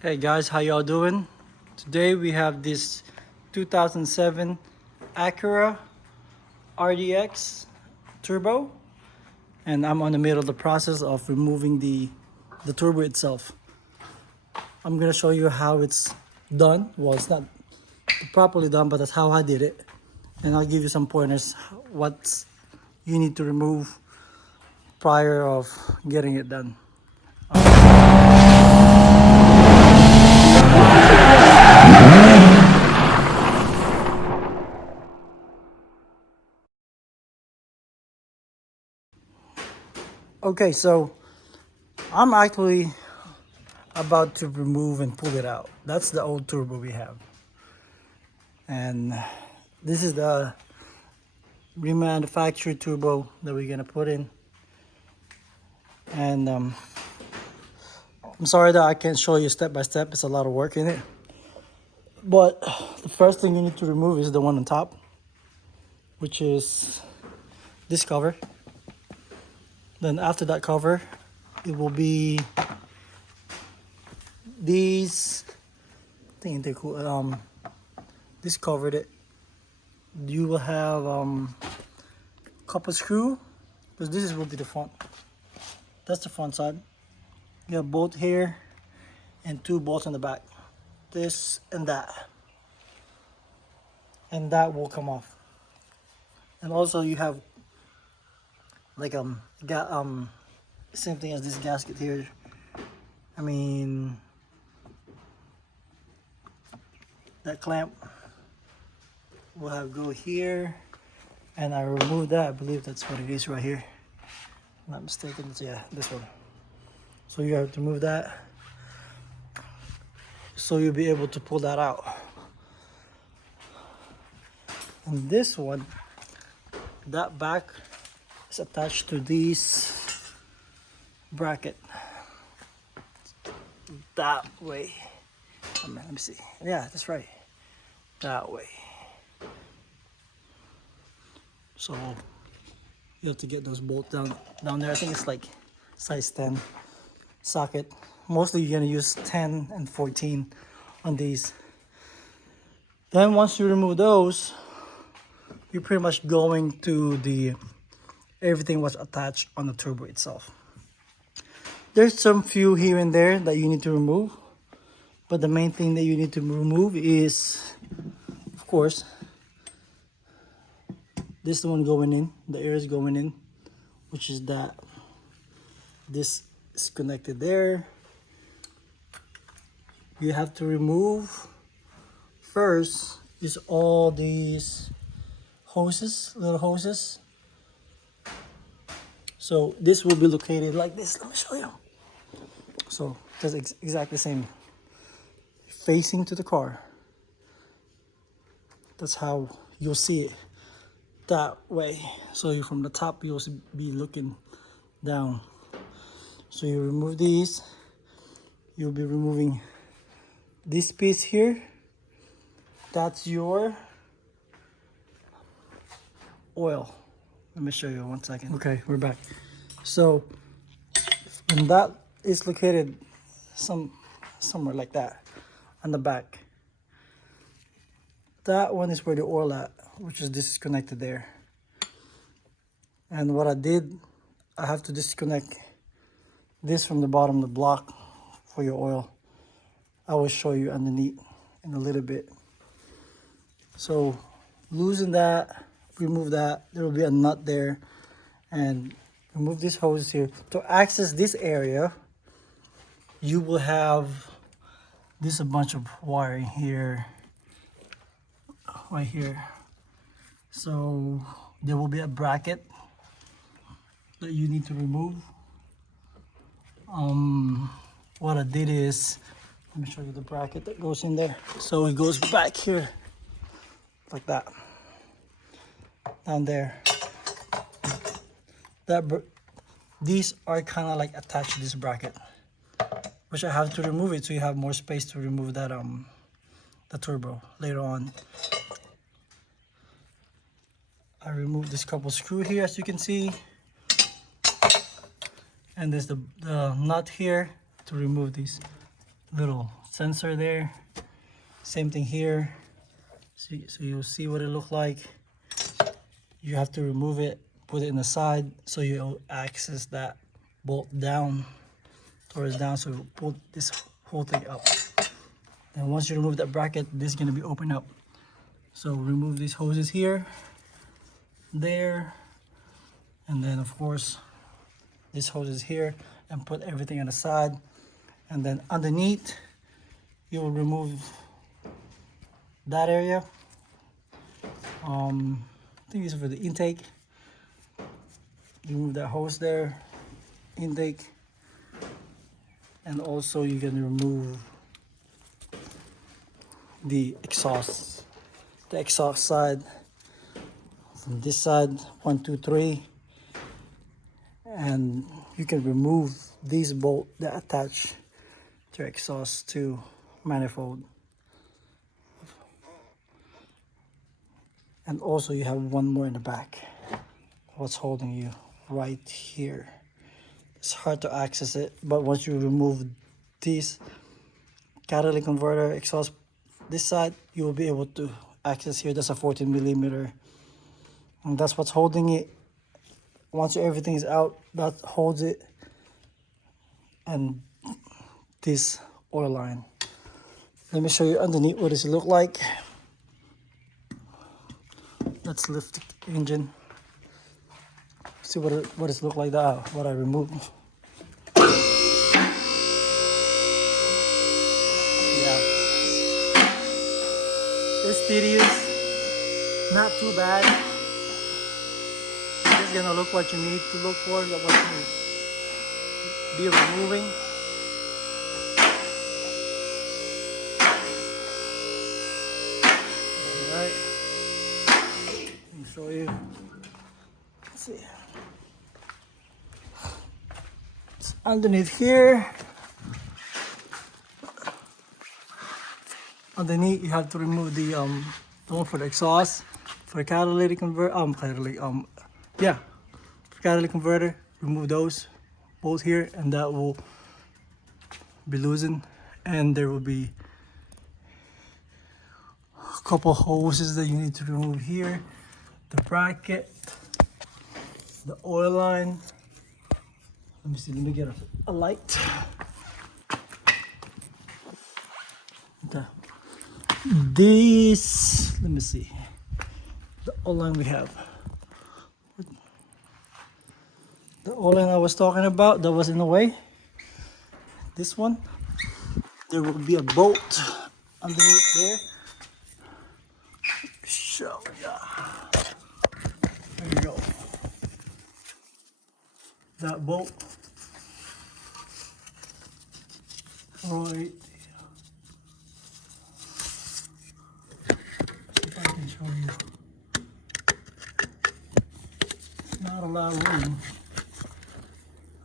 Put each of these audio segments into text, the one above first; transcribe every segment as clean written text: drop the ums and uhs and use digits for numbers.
Hey guys, how y'all doing? Today we have this 2007 Acura RDX turbo, and I'm on the middle of the process of removing the turbo itself. I'm gonna show you how it's done. Well, it's not properly done, but that's how I did it. And I'll give you some pointers what you need to remove prior of getting it done. Okay, so I'm actually about to remove and pull it out. That's the old turbo we have. And this is the remanufactured turbo that we're gonna put in. And I'm sorry that I can't show you step by step. It's a lot of work in it. But the first thing you need to remove is the one on top, which is this cover. Then after that cover, it will be these. I think they're cool. This covered it. You will have copper screw, because this will be the front. That's the front side. You have bolt here and two bolts in the back. This and that. And that will come off. And also you have like same thing as this gasket here. I mean, that clamp will have go here, and I removed that. I believe that's what it is right here. I'm not mistaken. It's, yeah, this one. So you have to move that, so you'll be able to pull that out. And this one, that back is attached to this bracket that way. Let me see. Yeah, that's right. That way. So you have to get those bolts down there. I think it's like size 10 socket. Mostly you're gonna use 10 and 14 on these. Then once you remove those, you're pretty much going to the everything was attached on the turbo itself. There's some few here and there that you need to remove, but the main thing that you need to remove is, of course, this one going in, the air is going in, which is that. This is connected there. You have to remove first is all these hoses, little hoses. So this will be located like this. Let me show you. So that's exactly the same, facing to the car. That's how you'll see it, that way. So you from the top, you'll be looking down. So you remove these. You'll be removing this piece here. That's your oil. Let me show you 1 second. Okay, we're back. So when that is located somewhere like that on the back, that one is where the oil at, which is disconnected there. And what I did, I have to disconnect this from the bottom of the block for your oil. I will show you underneath in a little bit. So loosen that, remove that. There will be a nut there, and remove this hose here. To access this area, you will have this a bunch of wiring here, right here. So there will be a bracket that you need to remove. What I did is, let me show you the bracket that goes in there. So it goes back here like that, down there. These are kind of like attached to this bracket, which I have to remove it so you have more space to remove that the turbo later on. I removed this couple screw here, as you can see, and there's the nut here to remove these. little sensor there. Same thing here. So you'll see what it looks like. You have to remove it, put it in the side so you'll access that bolt down, towards down, so you'll pull this whole thing up. And once you remove that bracket, this is going to be open up. So remove these hoses here, there, and then of course this hose is here, and put everything on the side. And then underneath you will remove that area. I think this is for the intake. Remove that hose there, intake, and also you can remove the exhaust side from this side, 1, 2, 3, and you can remove these bolts that attach to exhaust to manifold. And also you have one more in the back. What's holding you right here. It's hard to access it, but once you remove these catalytic converter exhaust this side, you will be able to access here. That's a 14 millimeter, and that's what's holding it. Once everything is out, that holds it. And this oil line, let me show you underneath what does it look like. Let's lift the engine, see what it look like. That what I removed. Yeah, it's tedious, not too bad. It's gonna look what you need to look for, what you be removing. Alright, let me show you. Let's see. It's underneath here. Underneath you have to remove the one for the exhaust, for the catalytic converter, for catalytic converter, remove those both here, and that will be loosened. And there will be a couple hoses that you need to remove here, the bracket, the oil line. Let me see, let me get a light. Okay. This, let me see, the oil line we have. The oil line I was talking about that was in the way. This one, there will be a bolt underneath there. So yeah, there you go. That bolt right. See if I can show you. It's not a lot of room.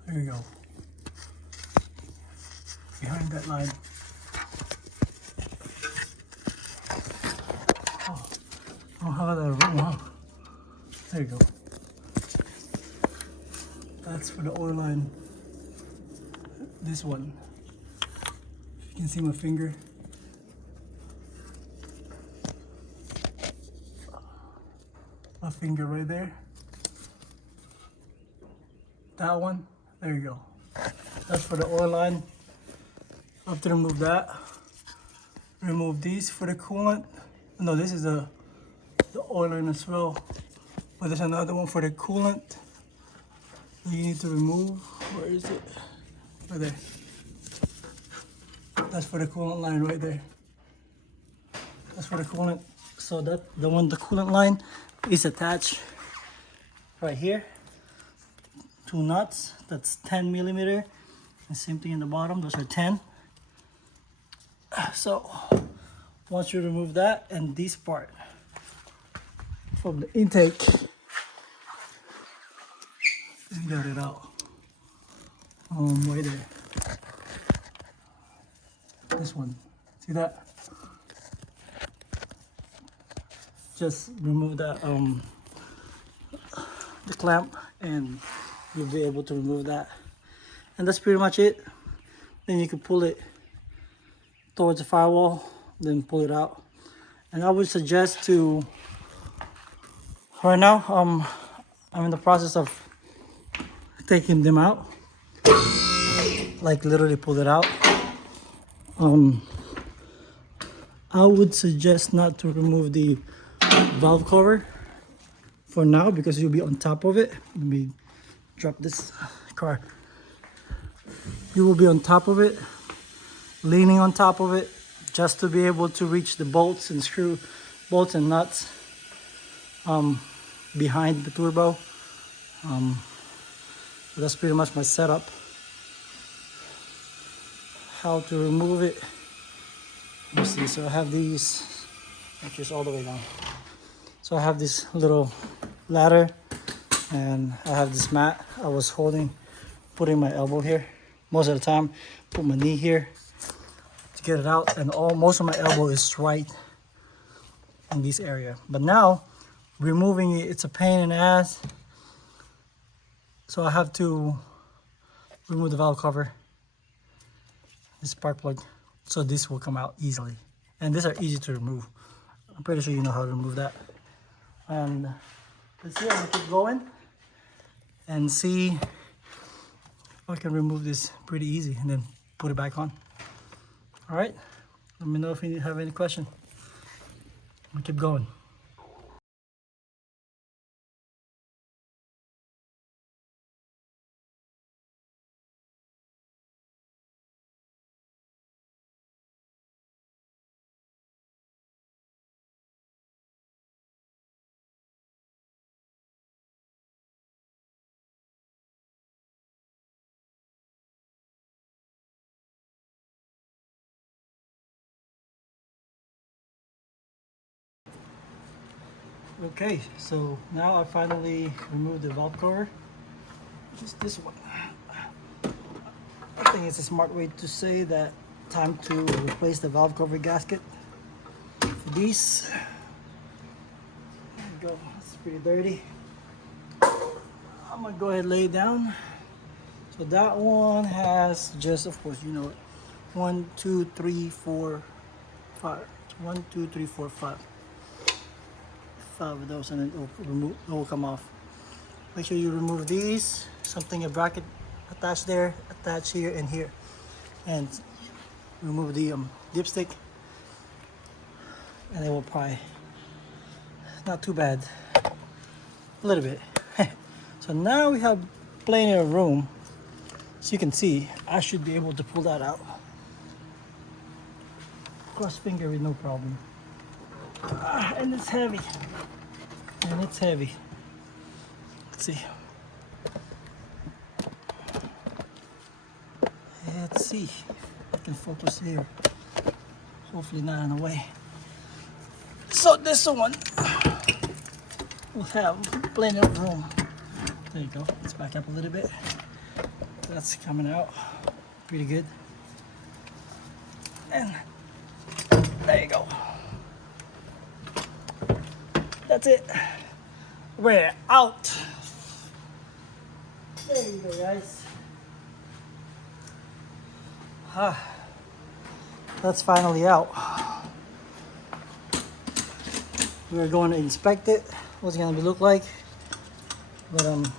There you go. Behind that line. Oh, I don't have that room, huh? There you go. That's for the oil line. This one. You can see my finger. My finger right there. That one. There you go. That's for the oil line. After remove that, remove these for the coolant. No, this is the oil line as well. But there's another one for the coolant that you need to remove. Where is it? Right there. That's for the coolant line right there. That's for the coolant. So that the coolant line is attached right here. 2 nuts. That's 10 millimeter. And same thing in the bottom. Those are 10. So once you remove that and this part from the intake, you got it out. Right there. This one. See that? Just remove that the clamp, and you'll be able to remove that. And that's pretty much it. Then you can pull it towards the firewall, then pull it out. And I would suggest to, right now, I'm in the process of taking them out, like literally pull it out. I would suggest not to remove the valve cover for now because you'll be on top of it. Let me drop this car. You will be on top of it, leaning on top of it, just to be able to reach the bolts and bolts and nuts behind the turbo. That's pretty much my setup. How to remove it. Let me see. So I have these, actually it's all the way down. So I have this little ladder and I have this mat. I was putting my elbow here. Most of the time, put my knee here to get it out, and most of my elbow is right in this area. But now, removing it, it's a pain in the ass. So I have to remove the valve cover, this spark plug, so this will come out easily. And these are easy to remove. I'm pretty sure you know how to remove that. And let's see, I'm gonna keep going and see if I can remove this pretty easy and then put it back on. All right, let me know if you have any question. I'm gonna keep going. Okay, so now I finally removed the valve cover. Just this one. I think it's a smart way to say that time to replace the valve cover gasket. For these, there you go. It's pretty dirty. I'm gonna go ahead and lay it down. So that one has just, of course, you know it. 1, 2, 3, 4, 5. 1, 2, 3, 4, 5. 5 of those, and then it will come off. Make sure you remove these. Something, a bracket attached there, attach here and here, and remove the dipstick, and it will probably not too bad, a little bit. So now we have plenty of room, so you can see I should be able to pull that out. Cross finger with no problem. And it's heavy. Let's see. Let's see if I can focus here. Hopefully not in the way. So this one will have plenty of room. There you go. Let's back up a little bit. That's coming out pretty good. And there you go. That's it. We're out. There you go, guys. That's finally out. We're going to inspect it. What's it gonna look like? But of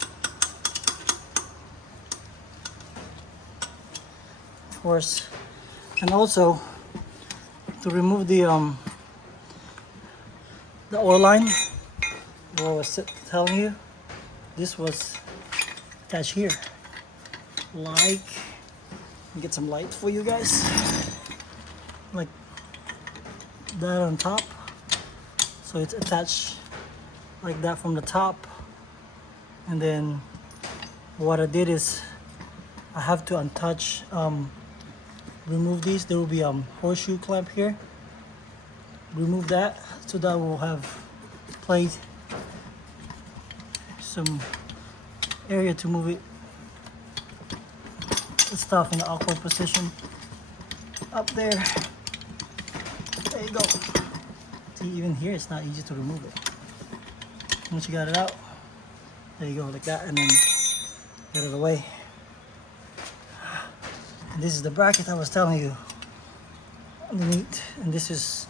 course, and also to remove the oil line. What I was telling you, this was attached here. Like, get some light for you guys. Like that on top. So it's attached like that from the top. And then what I did is I have to untouch, remove these. There will be a horseshoe clamp here. Remove that so that we'll have plate, some area to move it, the stuff in the awkward position up there. There you go. See, even here it's not easy to remove it. Once you got it out, there you go, like that, and then get it away. And this is the bracket I was telling you. underneath, and this is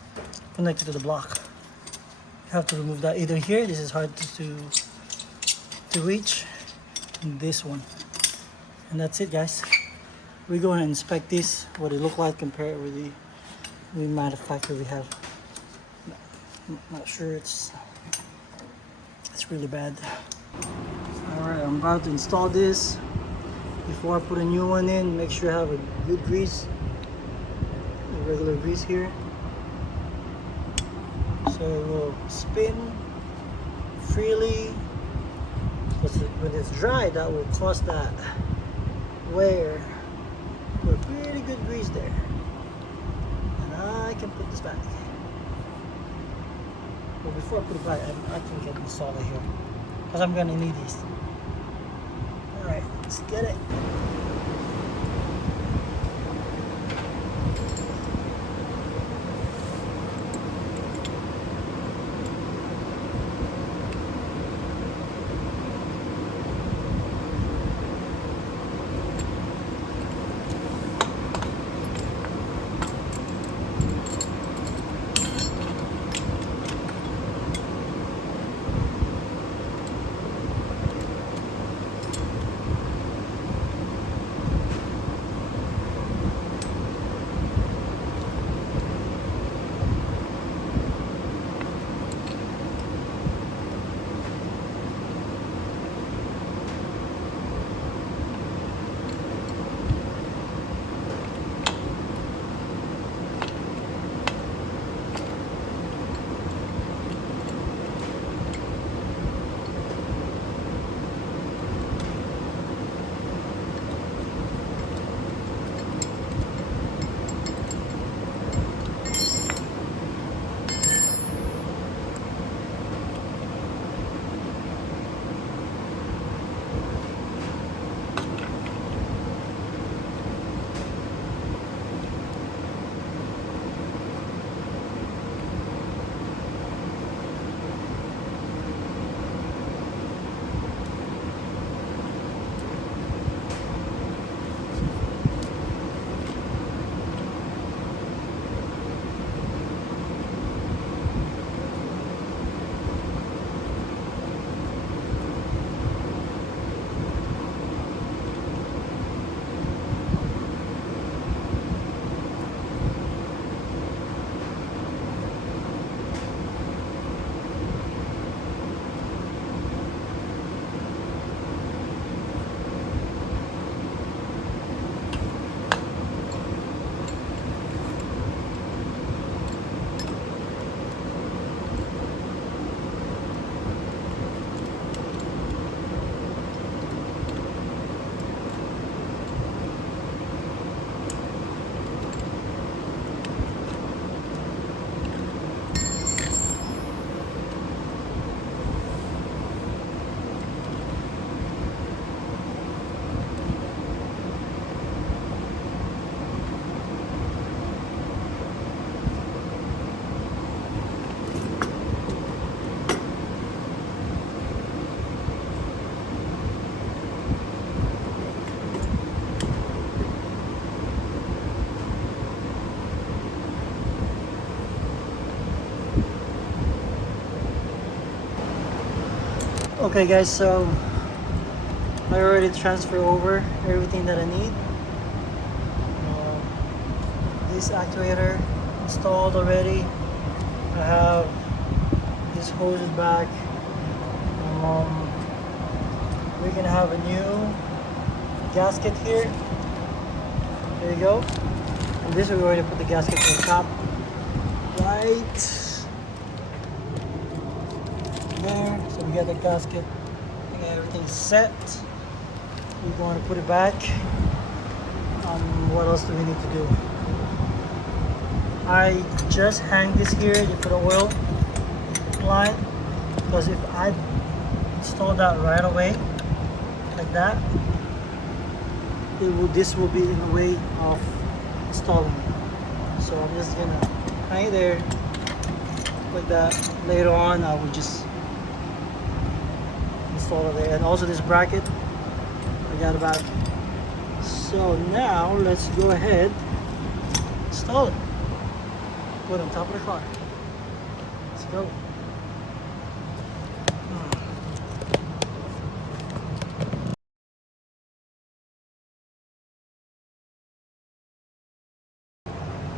connected to the block. You have to remove that either here. This is hard to reach. And this one, and that's it, guys. We're going to inspect this, what it look like compared with the manufacturer we have. Not sure it's really bad. All right, I'm about to install this. Before I put a new one in, make sure I have a good grease, a regular grease here, so it will spin freely. When it's dry, that will cause that wear. Put pretty good grease there, and I can put this back. But before I put it back, I can get installed here, because I'm gonna need these. All right, let's get it. Okay guys, so I already transferred over everything that I need. This actuator installed already. I have this hoses back. We're gonna have a new gasket here. There you go. And this we already put the gasket on top. Right there. So we got the gasket. I think everything's set. We're going to put it back. What else do we need to do? I just hang this here for the oil line, because if I install that right away like that, this will be in the way of installing it. So I'm just gonna hang it there like that. Later on I will just install it there. And also this bracket I got it back. So now let's go ahead install it. Put on top of the car. Let's go.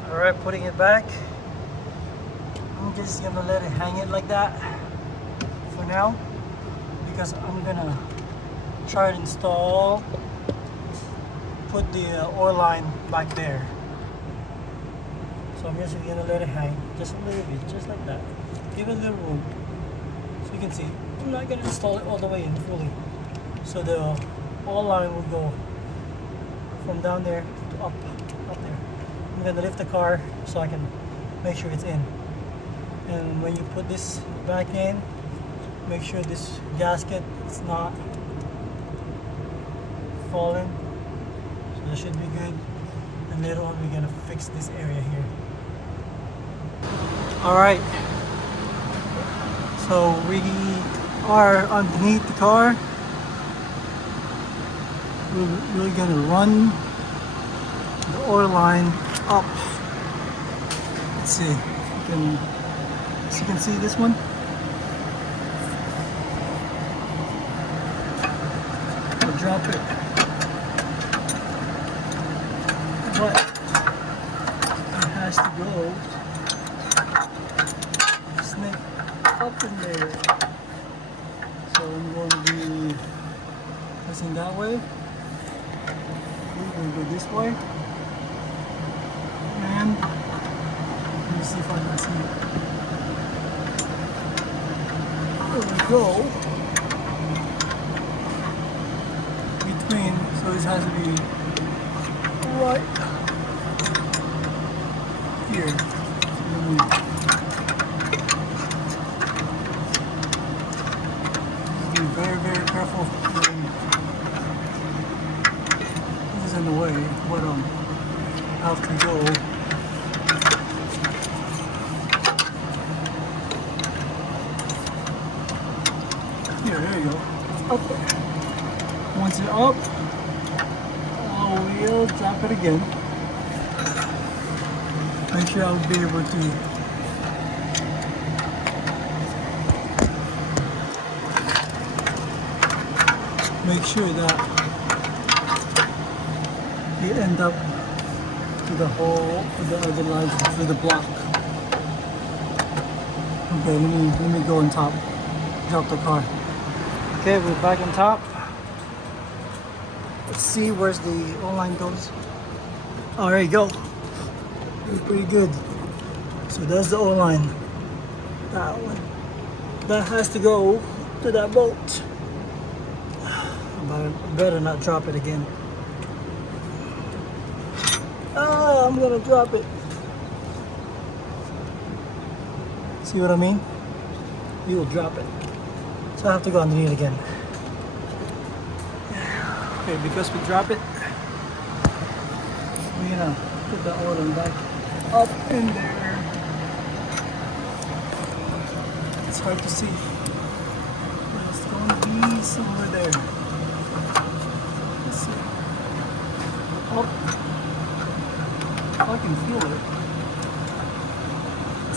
Alright, putting it back. I'm just gonna let it hang it like that for now, because I'm gonna try to install, put the oil line back there. So I'm just gonna let it hang just a little bit, just like that. Give it a little room. So you can see, I'm not gonna install it all the way in fully. So the oil line will go from down there to up there. I'm gonna lift the car so I can make sure it's in. And when you put this back in, make sure this gasket is not falling. So that should be good. And later on we're gonna fix this area here. Alright. So we are underneath the car. We're gonna run the oil line up. Let's see. You can see this one. We'll drop it. But it has to go snake up in there. So I'm going to be pressing that way. We're going to go this way. And let me see if I can see it. There we go. Between, so this has to be right here. Be very, very careful. This is in the way, but I have to go. There you go. It's up there. Once it's up, we'll drop it again. Make sure I'll be able to make sure that you end up to the hole, to the other line, to the block. Okay, let me go on top. Drop the car. Okay, we're back on top. Let's see where's the oil line goes. Oh, there you go. Pretty good. So that's the oil line. That one. That has to go to that bolt. But I better not drop it again. Ah, I'm gonna drop it. See what I mean? You will drop it. So I have to go underneath again. Okay, because we drop it, we're gonna put the oil back up in there. It's hard to see, but it's going to be somewhere there. Let's see. Oh, I can feel it.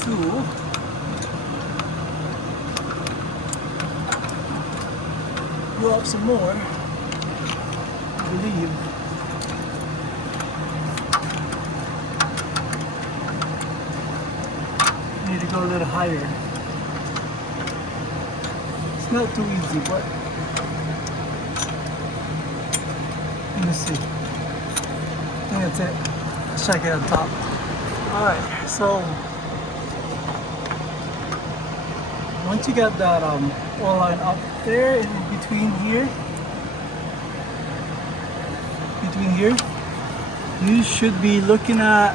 Two. Go up some more, I believe. I need to go a little higher. It's not too easy, but let me see. I think that's it. Let's check it on top. Alright, so once you got that oil line up there in between here, you should be looking at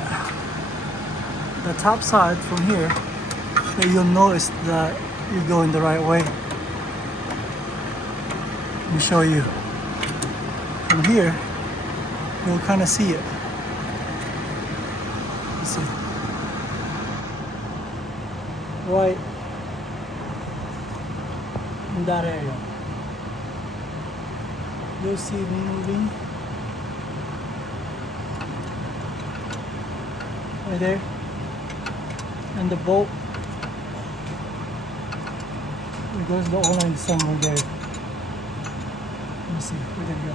the top side from here, that you'll notice that you're going the right way. Let me show you. From here, you'll kind of see it. Let's see. Right in that area. You'll see it moving. Right there. And the bolt, it goes the O-line somewhere there. Let me see, where did it go?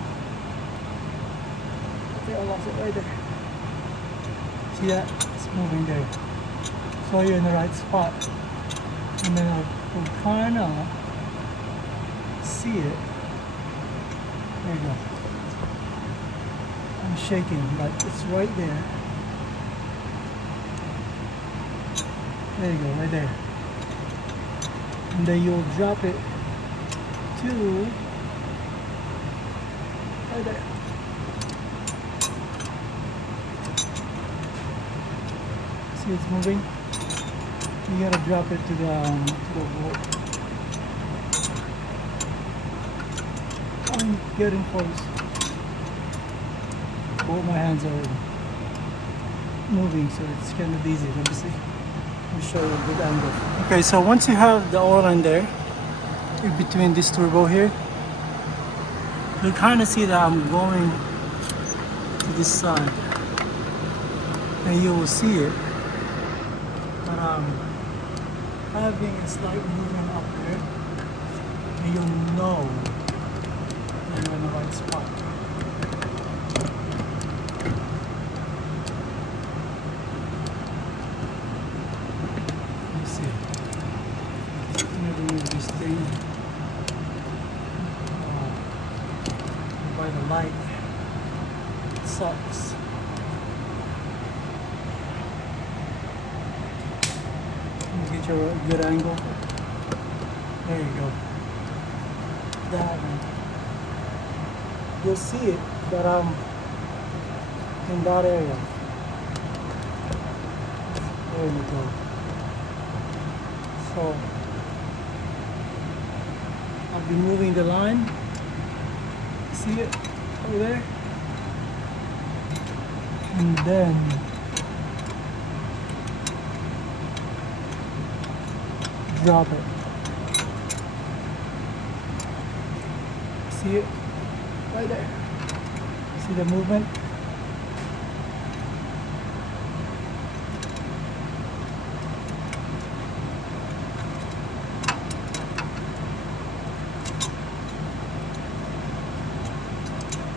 I think I lost it right there. See that? It's moving there. So you're in the right spot. And then I will kind of see it. There you go. I'm shaking, but it's right there. There you go, right there. And then you'll drop it to right there. See it's moving? You gotta drop it to the bolt. I'm getting close. Both my hands are moving, so it's kind of easy. Let me see. Let me show you a good angle. Okay, so once you have the oil in there, in between this turbo here, you'll kind of see that I'm going to this side, and you will see it. But having a slight movement up there, and you'll know that you're in the right spot. Let's see. I'm gonna remove this thing by the light. It sucks. Get your good angle. There you go. That one. You'll see it, but in that area. There you go. So I'll be moving the line. See it over there? And then drop it. See it? Right there. See the movement?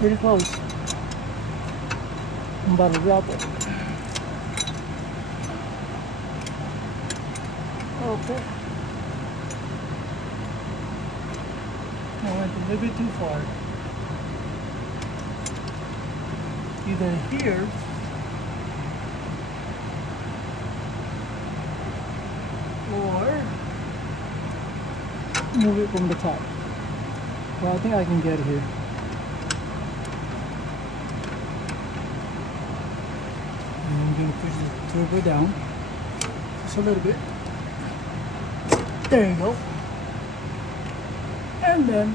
Pretty close. I'm about to drop it. Okay. I went a little bit too far. Either here or move it from the top. Well, I think I can get it here. And I'm going to push the turbo down just a little bit. There you go. And then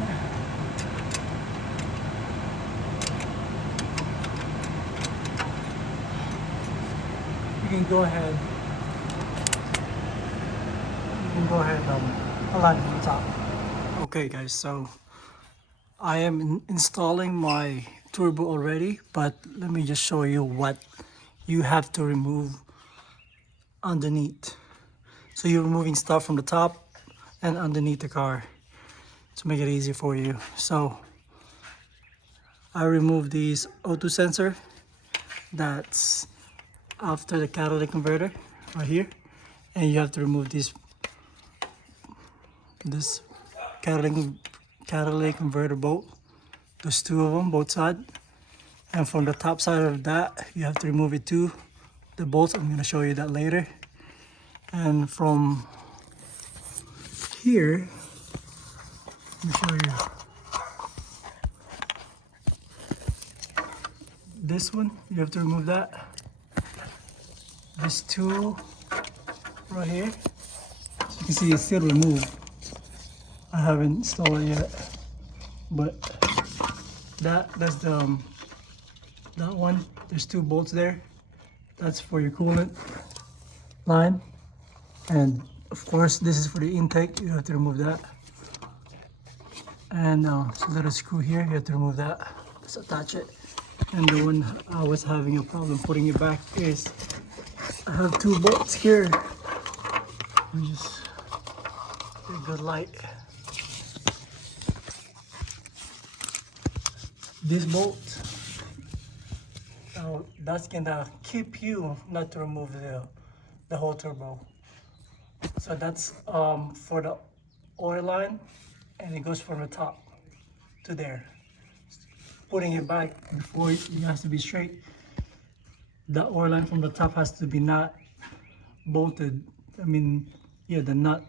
you can go ahead. Align from the top. Okay, guys. So I am installing my turbo already, but let me just show you what you have to remove underneath. So you're removing stuff from the top and underneath the car to make it easy for you. So I removed these O2 sensor that's after the catalytic converter right here, and you have to remove this catalytic converter bolt. There's two of them, both sides, and from the top side of that you have to remove it too, the bolts. I'm going to show you that later. And from here, let me show you this one. You have to remove that. This tool right here, you can see it's still removed. I haven't installed it yet, but that's the that one. There's two bolts there. That's for your coolant line, and of course this is for the intake. You have to remove that. And there's a little screw here. You have to remove that. Just attach it. And the one I was having a problem putting it back is I have two bolts here me just get a good light. This bolt, that's gonna keep you not to remove the whole turbo. So that's for the oil line, and it goes from the top to there. Putting it back before it has to be straight. The oil line from the top has to be not bolted. I mean, yeah, the nut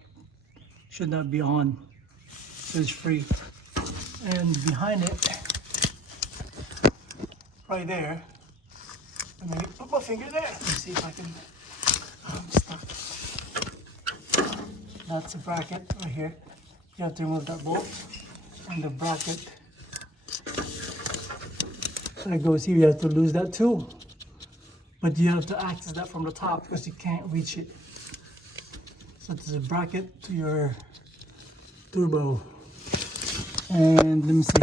should not be on, so it's free. And behind it, right there, let me put my finger there. Let me see if I can. I'm stuck. That's a bracket right here. You have to remove that bolt and the bracket. So it goes here. You have to lose that too. But you have to access that from the top because you can't reach it. So there's a bracket to your turbo. And let me see.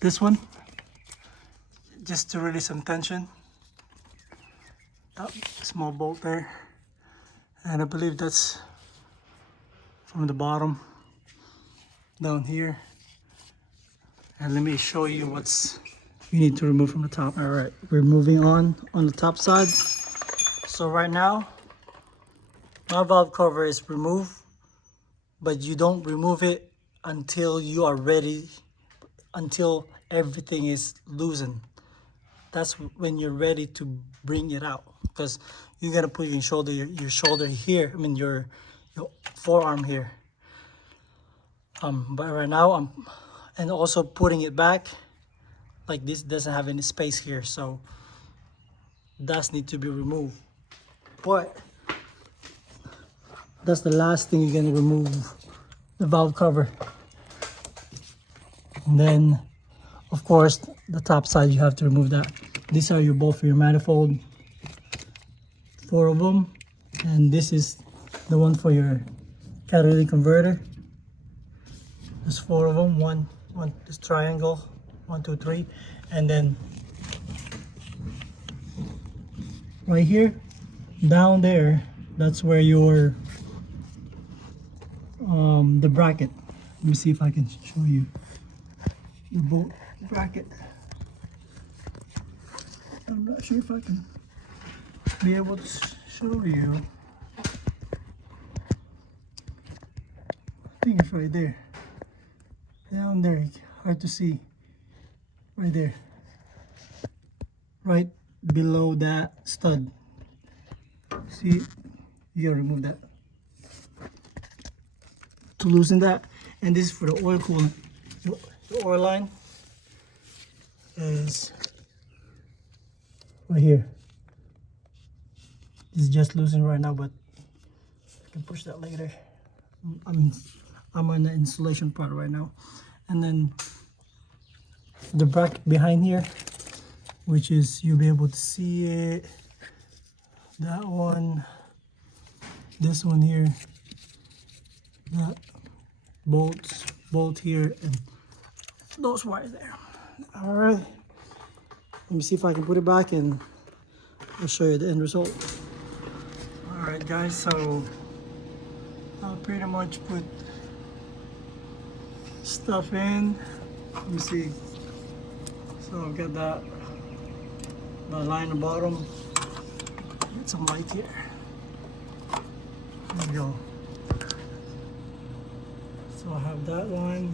This one, just to release some tension. That small bolt there. And I believe that's from the bottom down here. And let me show you what's you need to remove from the top. All right, we're moving on the top side. So right now, my valve cover is removed, but you don't remove it until you are ready, until everything is loosened. That's when you're ready to bring it out, because you're gonna put your shoulder here. I mean your forearm here. But right now and also putting it back. Like this doesn't have any space here, so that needs to be removed. But that's the last thing you're gonna remove, the valve cover. And then, of course, the top side you have to remove that. These are your both for your manifold, 4 of them, and this is the one for your catalytic converter. There's 4 of them. One this triangle. 1, 2, 3, and then right here, down there, that's where your the bracket. Let me see if I can show you the bolt bracket. I'm not sure if I can be able to show you. I think it's right there, down there. Hard to see. Right there, right below that stud. See, you gotta remove that to loosen that. And this is for the oil coolant. The oil line is right here. This is just loosened right now, but I can push that later. I'm on the installation part right now. And then the bracket behind here, which is you'll be able to see it, that one, this one here, that bolt here, and those wires there. All right, let me see if I can put it back and I'll show you the end result. All right guys, so I'll pretty much put stuff in. Let me see. So I've got that line on the bottom. Get some light here. There we go. So I have that one.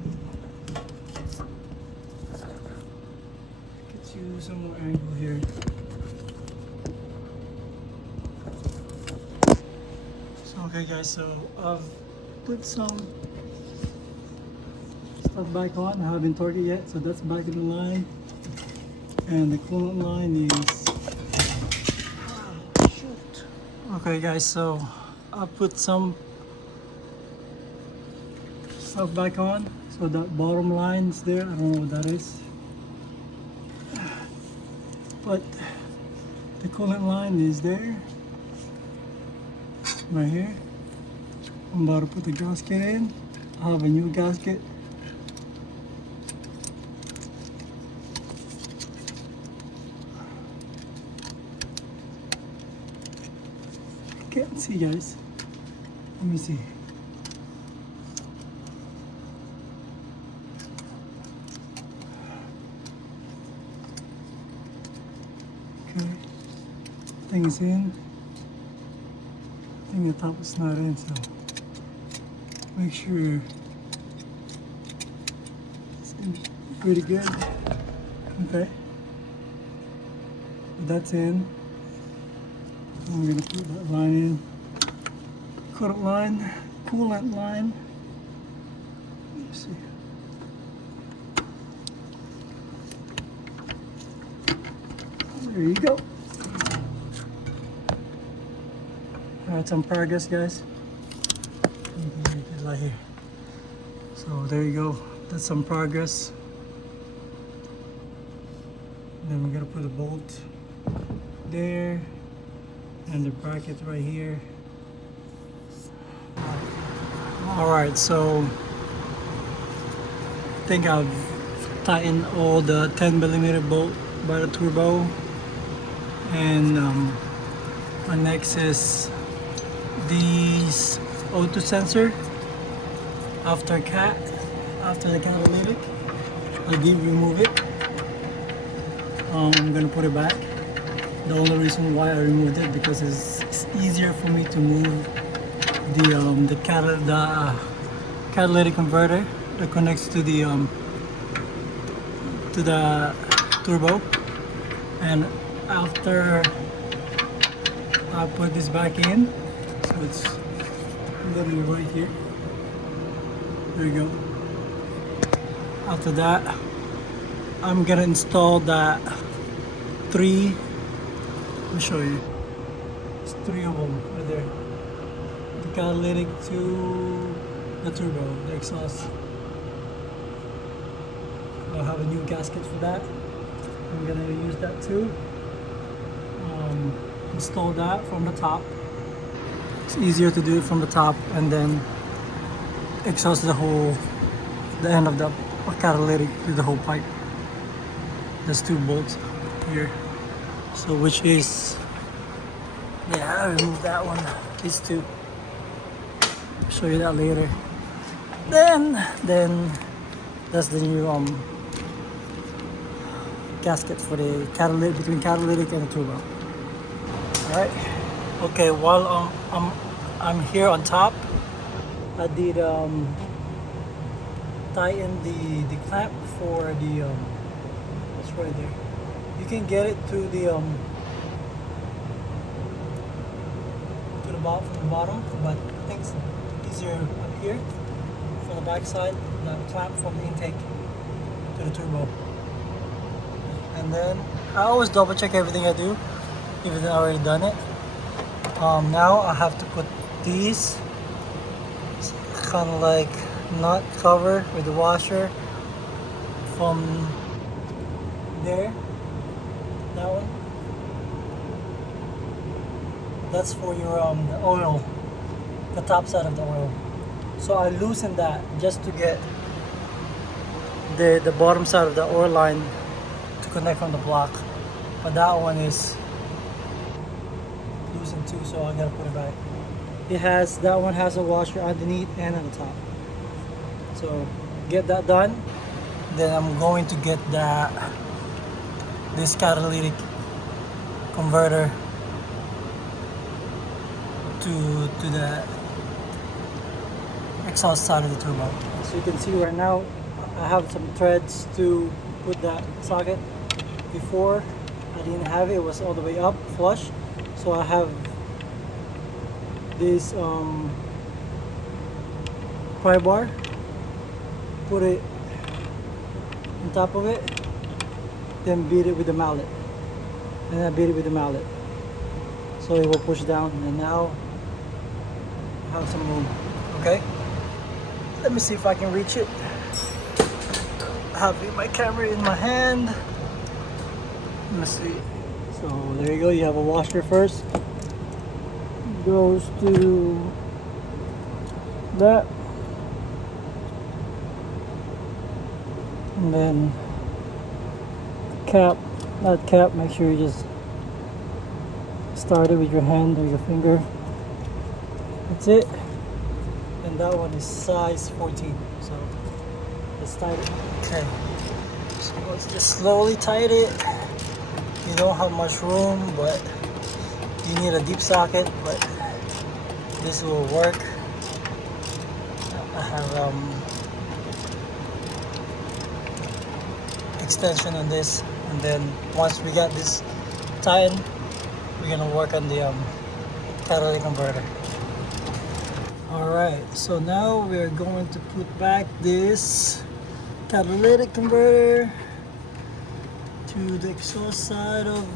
Get you some more angle here. So okay guys, so I've put some stuff back on. I haven't torqued it yet, so that's back in the line. And the coolant line is shoot. Okay guys, so I put some stuff back on. So that bottom line is there. I don't know what that is, but the coolant line is there right here. I'm about to put the gasket in. I have a new gasket. Can't see, guys. Let me see. Okay, thing is in. I think the top is not in, so make sure it's in pretty good. Okay, that's in. I'm gonna put that line in. Coolant line, coolant line. Let me see. There you go. Alright, some progress, guys. You can make it right here. So there you go. That's some progress. Then we're gonna put a bolt there and the bracket right here. Alright, so I think I've tightened all the 10mm bolt by the turbo, and my next is these O2 sensor after the catalytic. I did remove it. I'm gonna put it back. The only reason why I removed it because it's easier for me to move the catalytic converter that connects to the turbo. And after I put this back in, so it's literally right here. There you go. After that, I'm gonna install that three. Let me show you. There's three of them right there. The catalytic to the turbo, the exhaust. I'll have a new gasket for that. I'm gonna use that too. Install that from the top. It's easier to do it from the top and then exhaust the end of the catalytic to the whole pipe. There's two bolts here. So which is, yeah, I removed that one. These two. I'll show you that later. Then that's the new gasket for the catalytic, between catalytic and the turbo. Alright. Okay, while I'm here on top, I did tighten the clamp for the it's right there. You can get it to the from the bottom, but I think it's easier up here for the back side, the clamp from the intake to the turbo. And then I always double check everything I do, even though I already done it. Now I have to put these kind of like nut cover with the washer from there. That one. That's for your the oil, the top side of the oil. So I loosened that just to get the bottom side of the oil line to connect from the block. But that one is loosened too, so I gotta put it back. That one has a washer underneath and on the top. So get that done. Then I'm going to get this catalytic converter to the exhaust side of the turbo. So you can see right now I have some threads to put that socket. Before I didn't have it, it was all the way up flush. So I have this pry bar, put it on top of it, then beat it with the mallet. And I beat it with the mallet. So it will push down, and now I have some room. Okay? Let me see if I can reach it. I have my camera in my hand. Let me see. So there you go, you have a washer first. Goes to that. And then cap, not cap, make sure you just start it with your hand or your finger. that's it. And that one is size 14. So let's tighten it. Okay. So let's just slowly tighten it. You don't have much room, but you need a deep socket, but this will work. I have extension on this, and then once we got this tightened, we're gonna work on the catalytic converter. Alright, so now we're going to put back this catalytic converter to the exhaust side of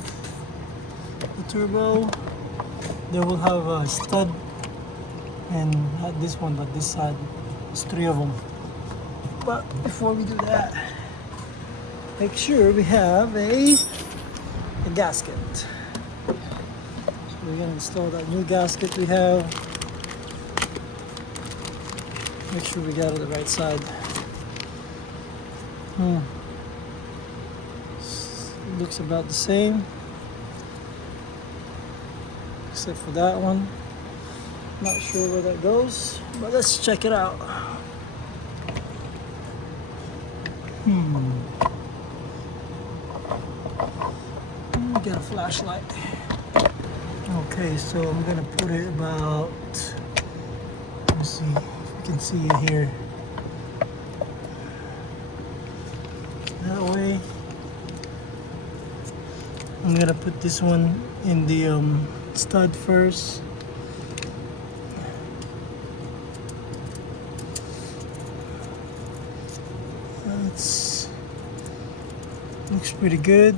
the turbo. They will have a stud, and not this one but this side. There's 3 of them. But before we do that, make sure we have a gasket. So we're gonna install that new gasket we have. Make sure we got it the right side. Looks about the same, except for that one. Not sure where that goes, but let's check it out. Get a flashlight. Okay, so I'm gonna put it about, let me see if you can see it here. That way. I'm gonna put this one in the stud first. That's looks pretty good.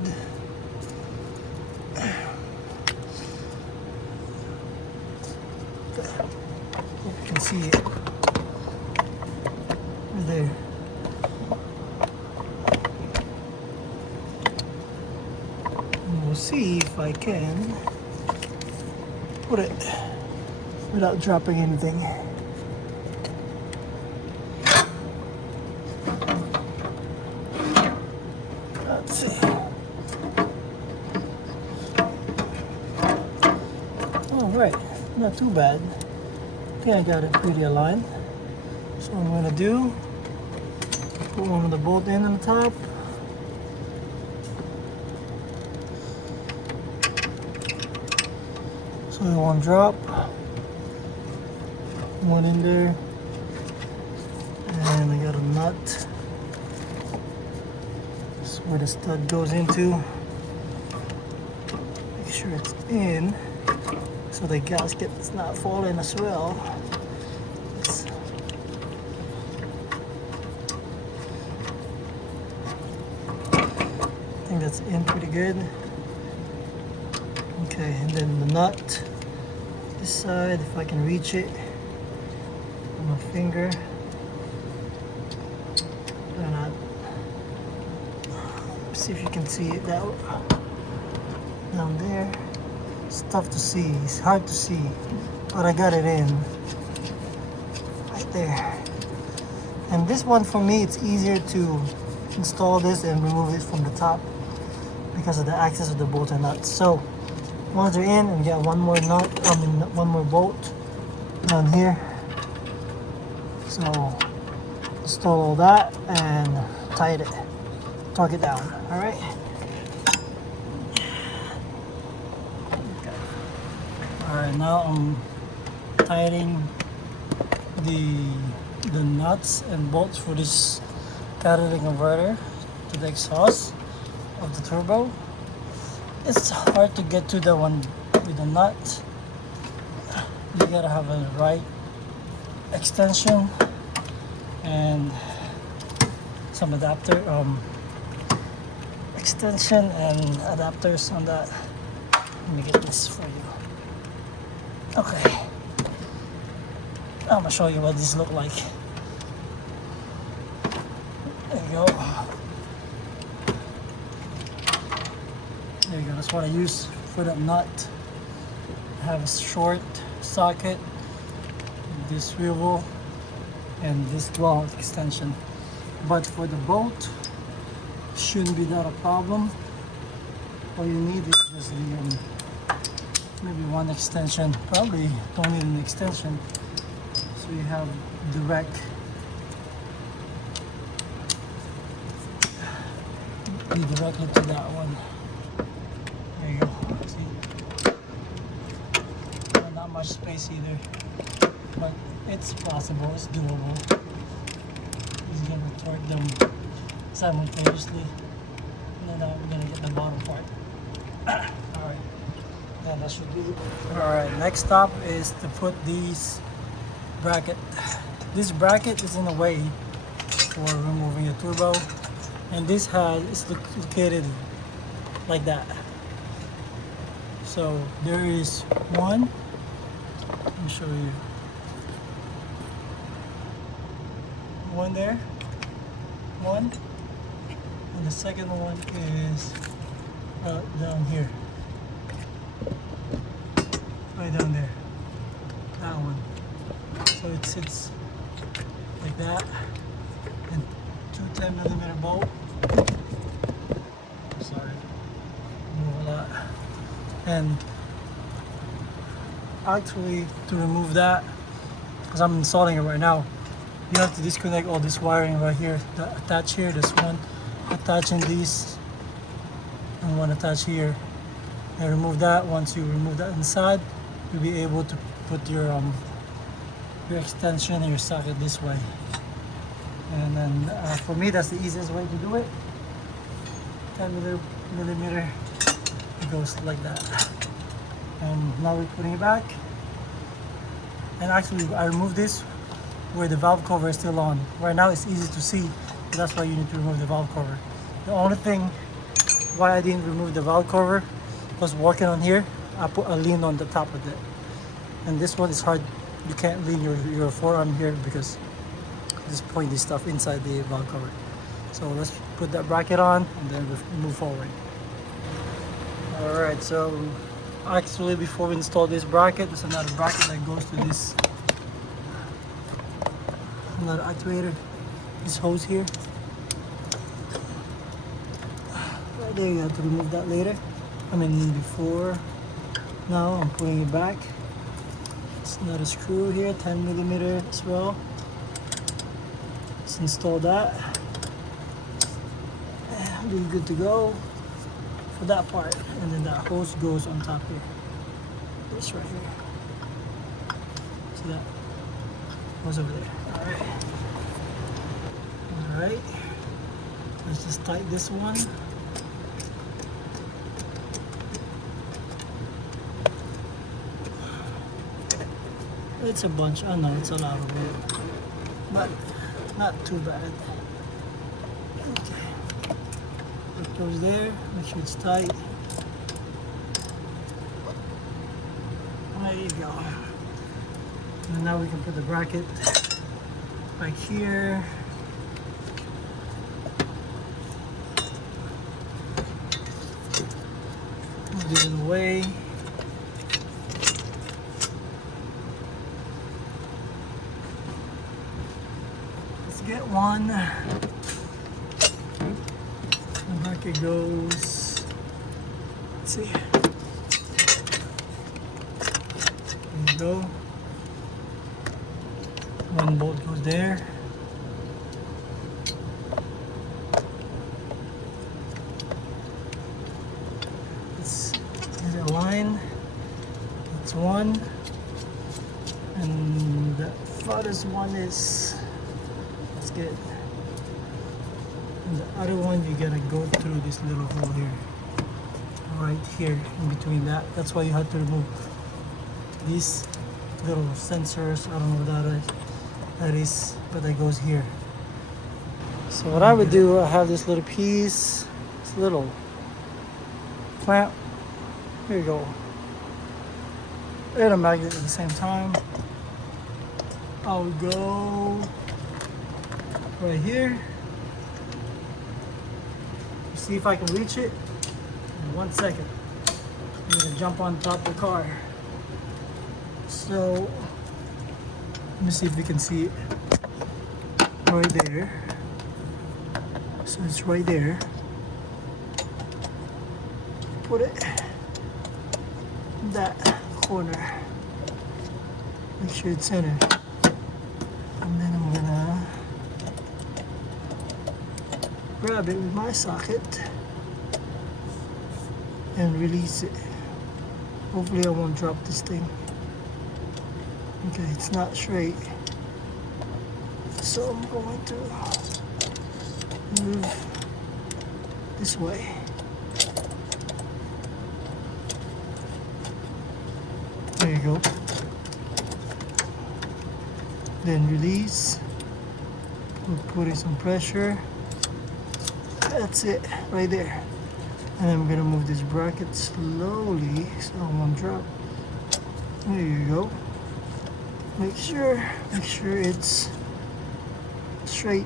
Hope you can see it right there. We'll see if I can put it without dropping anything. Let's see. All right, not too bad. I think I got it pretty aligned. So what I'm gonna do, put one of the bolt in on the top. So one drop, one in there, and I got a nut. That's where the stud goes into. Make sure it's in, so the gasket is not falling as well. I think that's in pretty good. Okay, and then the nut, this side, if I can reach it with my finger. Or not. See if you can see it down there. It's tough to see, it's hard to see, but I got it in right there. And this one, for me, it's easier to install this and remove it from the top because of the access of the bolt and nuts. So once they're in, and get one more nut, one more bolt down here. So install all that and tighten it, torque it down. All right. All right. Now I'm tightening the nuts and bolts for this catalytic converter to the exhaust of the turbo. It's hard to get to the one with the nut. You gotta have a right extension and some adapter extension and adapters on that. Let me get this for you. Okay, I'm gonna show you what this look like. There you go. There you go, that's what I use for that nut. I have a short socket, this swivel, and this long extension. But for the bolt, shouldn't be that a problem. All you need is just maybe one extension. Probably don't need an extension. So you have direct. Be directly to that one. There you go. See? Not much space either. But it's possible, it's doable. He's gonna torque them simultaneously. And then we're gonna get the bottom part. Alright. Yeah, that should be it. Alright, next stop is to put these bracket. This bracket is in the way for removing the turbo. And this is located like that. So there is one. Let me show you. One there. One. And the second one is down here. Right down there. That one. So it sits like that. And two 10mm bolt. Sorry. Move a lot. And actually, to remove that, because I'm installing it right now, you have to disconnect all this wiring right here. Attach here, this one, attaching these, and one attach here. And remove that. Once you remove that inside, you'll be able to put your extension and your socket this way. And then for me, that's the easiest way to do it. 10mm, it goes like that. And now we're putting it back. And actually, I removed this where the valve cover is still on. Right now, it's easy to see. That's why you need to remove the valve cover. The only thing why I didn't remove the valve cover was working on here. I put a lean on the top of it. And this one is hard. You can't lean your forearm here because just point this stuff inside the valve cover. So let's put that bracket on and then we'll move forward. Alright, so actually before we install this bracket, there's another bracket that goes to this another actuator, this hose here. Right there, you have to remove that later. I mean before. Now I'm putting it back. It's another screw here, 10mm as well. Let's install that. Be good to go for that part, and then that hose goes on top here. This right here. See that? Goes over there. Alright. Alright. Let's just tighten this one. It's a bunch. I know it's a lot of it, but not too bad. Okay. It goes there. Make sure it's tight. There you go. And now we can put the bracket back here. Move it in the way. Let's get one. The bracket goes. Let's see. There you go. One bolt goes there. Let's get a line. That's one. And the farthest one is, let's get, and the other one you gotta go through this little hole here. Right here in between that. That's why you have to remove these little sensors. I don't know what that is, but that goes here. So what I would do, I have this little piece, this little clamp. Here you go. And a magnet at the same time. I would go right here. See if I can reach it. In 1 second. I'm gonna jump on top of the car. So let me see if we can see it. Right there. So it's right there. Put it that corner. Make sure it's centered. And then I'm gonna grab it with my socket and release it. Hopefully I won't drop this thing. Okay, it's not straight. So I'm going to move this way. There you go. Then release. We're putting some pressure. That's it, right there. And I'm gonna move this bracket slowly so I won't drop. There you go. Make sure it's straight.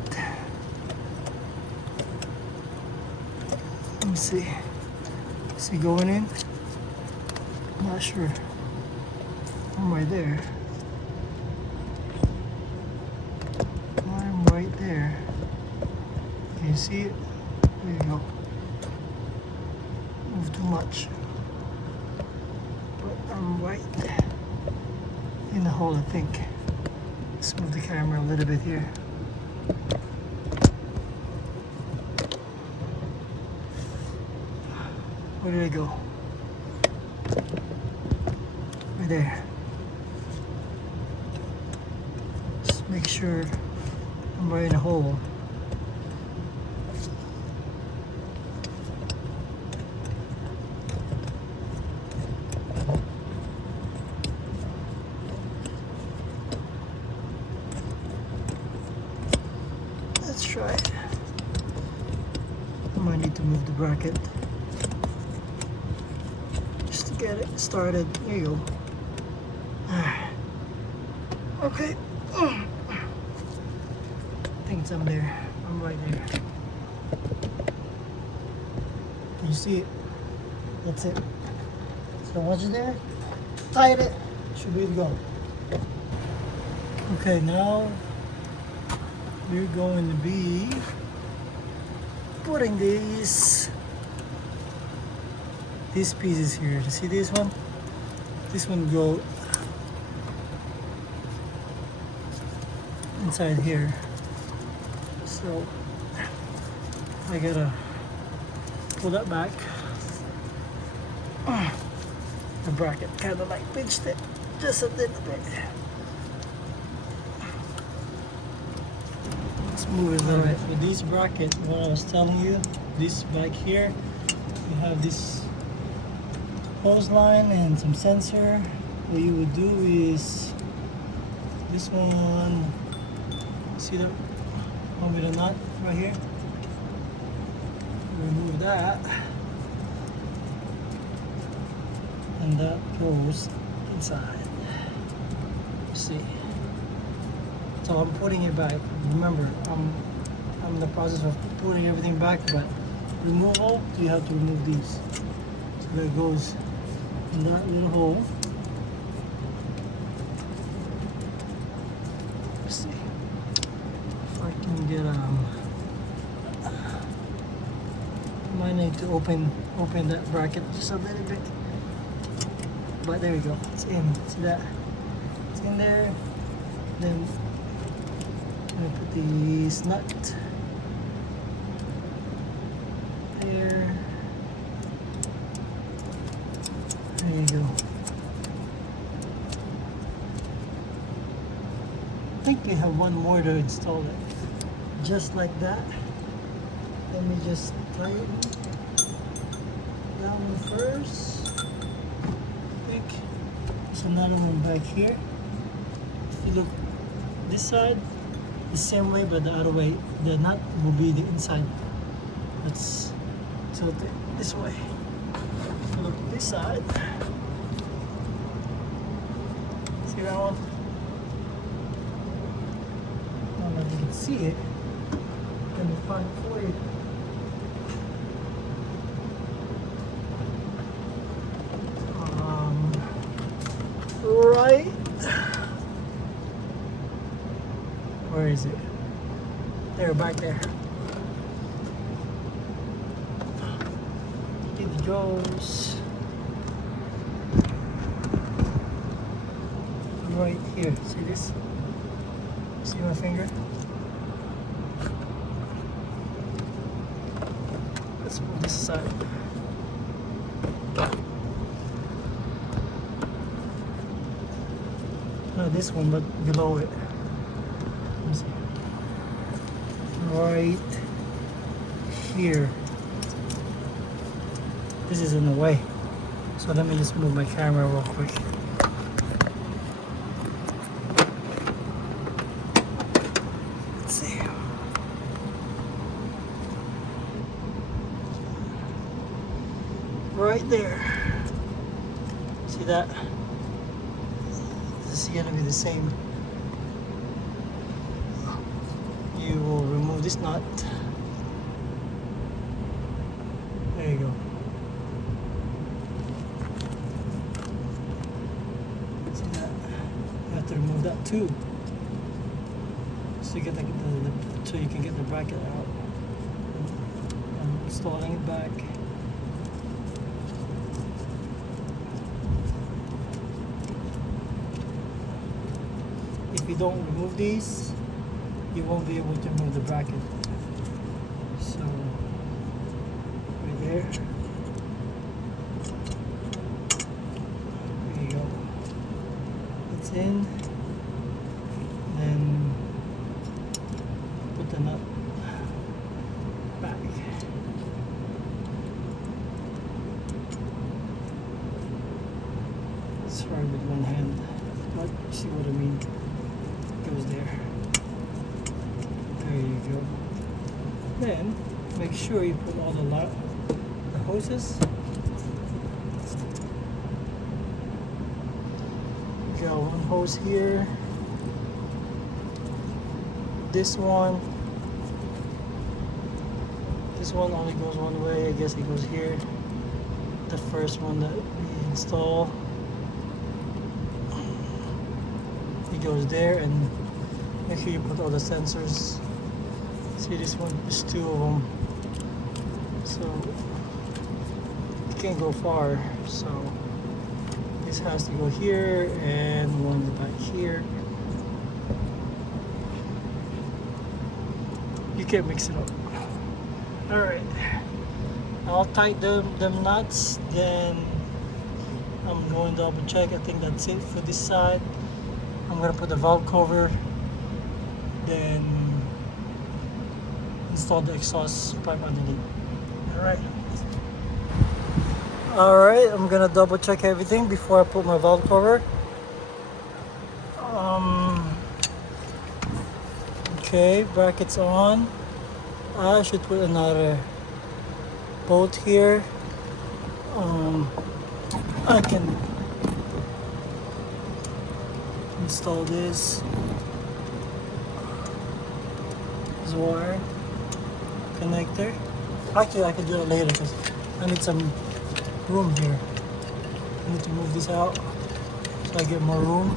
Let me see. Is he going in? Not sure. I'm right there. I'm right there. Can you see it? There you go. Move too much. But I'm right in the hole, I think. Let's move the camera a little bit here. Where did I go? Right there. Just make sure I'm right in the hole. Let's try it. I might need to move the bracket just to get it started. There you go. Okay. I think I'm there. I'm right there. Can you see it? That's it. So once you're there, tight it. Should be good to go. Okay, now we're going to be putting these pieces here. You see this one? This one go inside here. So I gotta pull that back. The bracket kind of like pinched it just a little bit. Move it a little bit. For this bracket, what I was telling you, this back here, you have this hose line and some sensor. What you would do is this one, see that one with a nut right here? Remove that, and that goes inside. See. So I'm putting it back. Remember, I'm in the process of putting everything back, but removal, you have to remove these. So that goes in that little hole. Let's see if I can get I might need to open that bracket just a little bit. But there we go. It's in. See that? It's in there. Then I'm gonna put this nut there. There you go. I think we have one more to install it. Just like that. Let me just tighten that one first. I think there's another one back here. If you look this side, the same way, but the other way, the nut will be the inside. Let's tilt it this way. If you look this side, see that one? I don't know if you can see it. Let me find it for you. Right. Where is it? There, back there. It goes right here. See this? See my finger? Let's move this aside. Not this one, but below it. Let me see. Right here. This is in the way. So let me just move my camera real quick. Let's see. Right there. See that? This is gonna be the same. You will remove this nut. There you go. See that? You have to remove that too. So you get so you can get the bracket out. I'm installing it back. If you don't remove these, you won't be able to remove the bracket. So, right there. There you go. It's in. Then put the nut back. It's hard with one hand, but you see what I mean. Goes there. There you go. Then make sure you put all the hoses. You got one hose here. This one only goes one way. I guess it goes here. The first one that we install, it goes there, and make sure you put all the sensors. See this one? There's two of them, so you can't go far. So this has to go here, and one back here. You can't mix it up. All right, I'll tighten them nuts. Then I'm going to double check. I think that's it for this side. I'm gonna put the valve cover, then install the exhaust pipe underneath. Alright, I'm gonna double check everything before I put my valve cover. Okay, brackets on. I should put another bolt here. I can install this wire connector. Actually, I can do it later because I need some room here. I need to move this out so I get more room.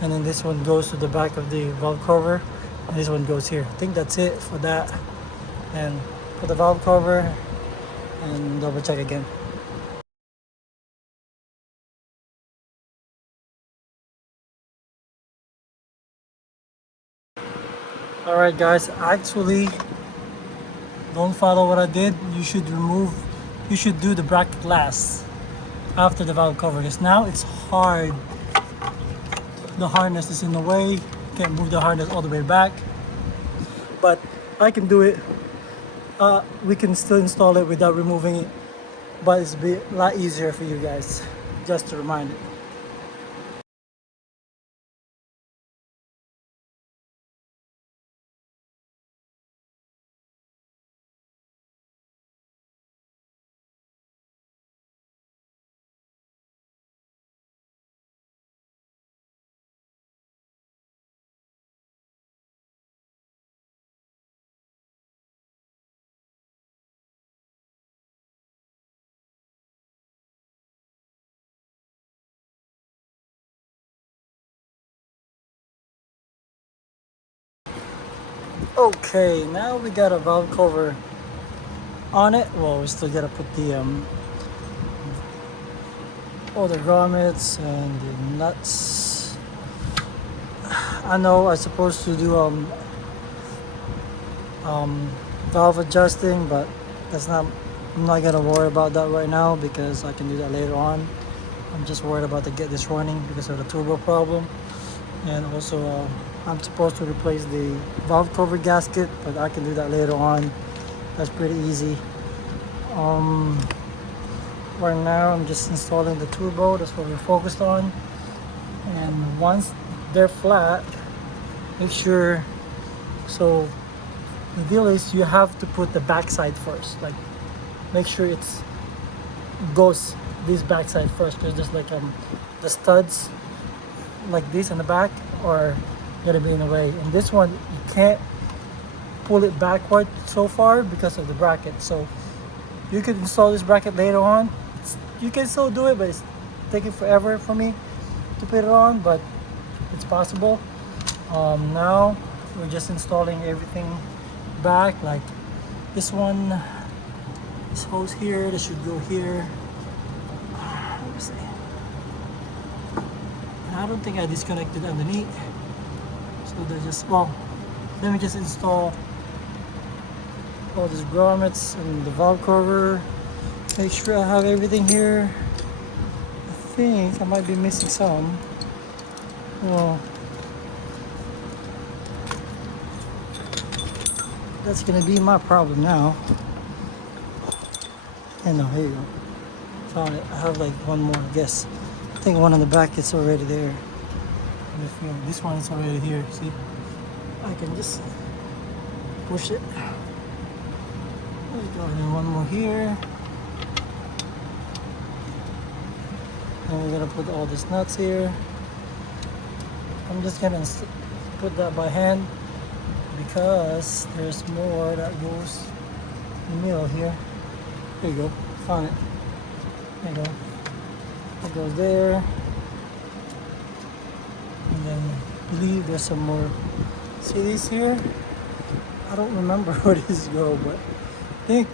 And then this one goes to the back of the valve cover, and this one goes here. I think that's it for that. And put the valve cover and double check again. Alright guys, actually don't follow what I did. You should do the bracket last after the valve cover, because now it's hard. The harness is in the way. Can't move the harness all the way back, but I can do it. We can still install it without removing it, but it's a lot easier for you guys, just to remind it. Okay, now we got a valve cover on it. Well, we still gotta put the all the grommets and the nuts I know I'm supposed to do valve adjusting, but that's not, I'm not gonna worry about that right now because I can do that later on. I'm just worried about to get this running because of the turbo problem. And also I'm supposed to replace the valve cover gasket, but I can do that later on. That's pretty easy. Right now I'm just installing the turbo. That's what we're focused on. And once they're flat, make sure, so the deal is you have to put the backside first. Like, make sure it's goes this backside first, because there's like the studs like this in the back are gonna be in the way. And this one you can't pull it backward so far because of the bracket. So you could install this bracket later on. You can still do it, but it's taking forever for me to put it on, but it's possible. Now we're just installing everything back, like this one, this hose here, this should go here. Let me see. And I don't think I disconnected underneath, so they just, well, let me just install all these grommets and the valve cover. Make sure I have everything here. I think I might be missing some. Well, that's gonna be my problem now. And no, here you go. Found it. I have like one more, I guess. I think one on the back is already there. And if, you know, this one is already here. See, I can just push it. There you go. And then one more here. And we're gonna put all these nuts here. I'm just gonna put that by hand because there's more that goes in the middle here. There you go, found it. There you go. It goes there. And then I believe there's some more. See these here? I don't remember where these go, but I think,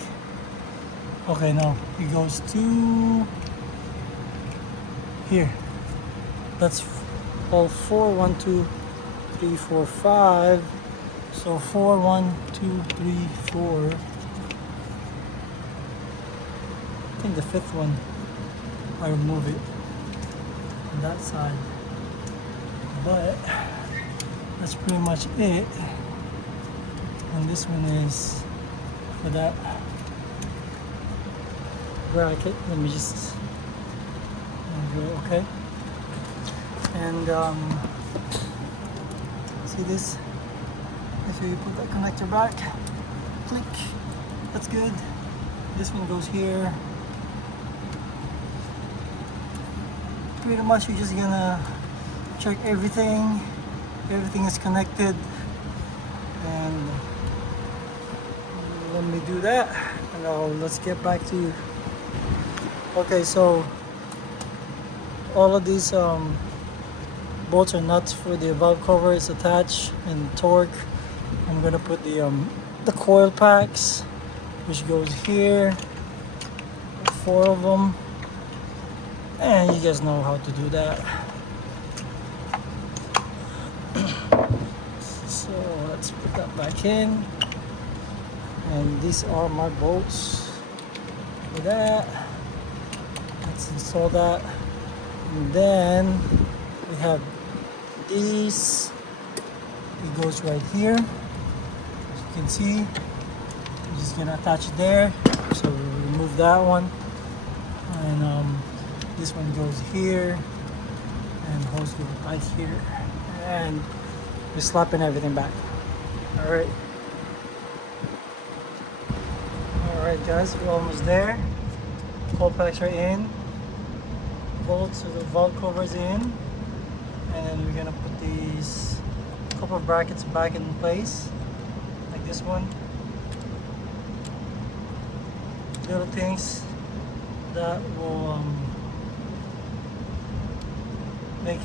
okay, no, it goes to here. That's all 4, 1, 2, 3, 4, 5. So 4, 1, 2, 3, 4. I think the 5th one, I remove it on that side. But that's pretty much it. And this one is for that bracket. Let me just go, okay. And see this? Make sure you put that connector back. Click. That's good. This one goes here. Pretty much you're just gonna check everything. Everything is connected. And let me do that. And let's get back to you. Okay, so all of these bolts or nuts for the valve cover is attached and torque. I'm gonna put the coil packs, which goes here, 4 of them, and you guys know how to do that. So let's put that back in, and these are my bolts for that. Let's install that. And then we have these. It goes right here. As you can see, I'm just gonna attach it there. So we remove that one, and this one goes here, and hose goes right here, and we're slapping everything back. All right. All right, guys, we're almost there. Coil packs are in. Bolts of the valve covers in, and we're gonna put these couple of brackets back in place, like this one. Little things that will make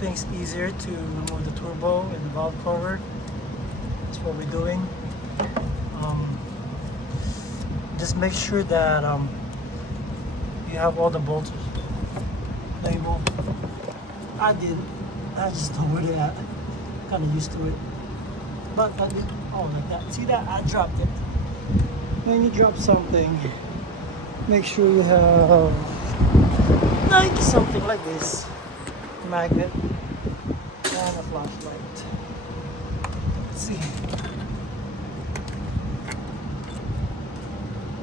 things easier to remove the turbo and the valve cover. That's what we're doing. Just make sure that you have all the bolts labeled. I just know where they're at. kind of used to it. But oh, like that. See that? I dropped it. When you drop something, make sure you have like something like this, magnet and a flashlight. Let's see.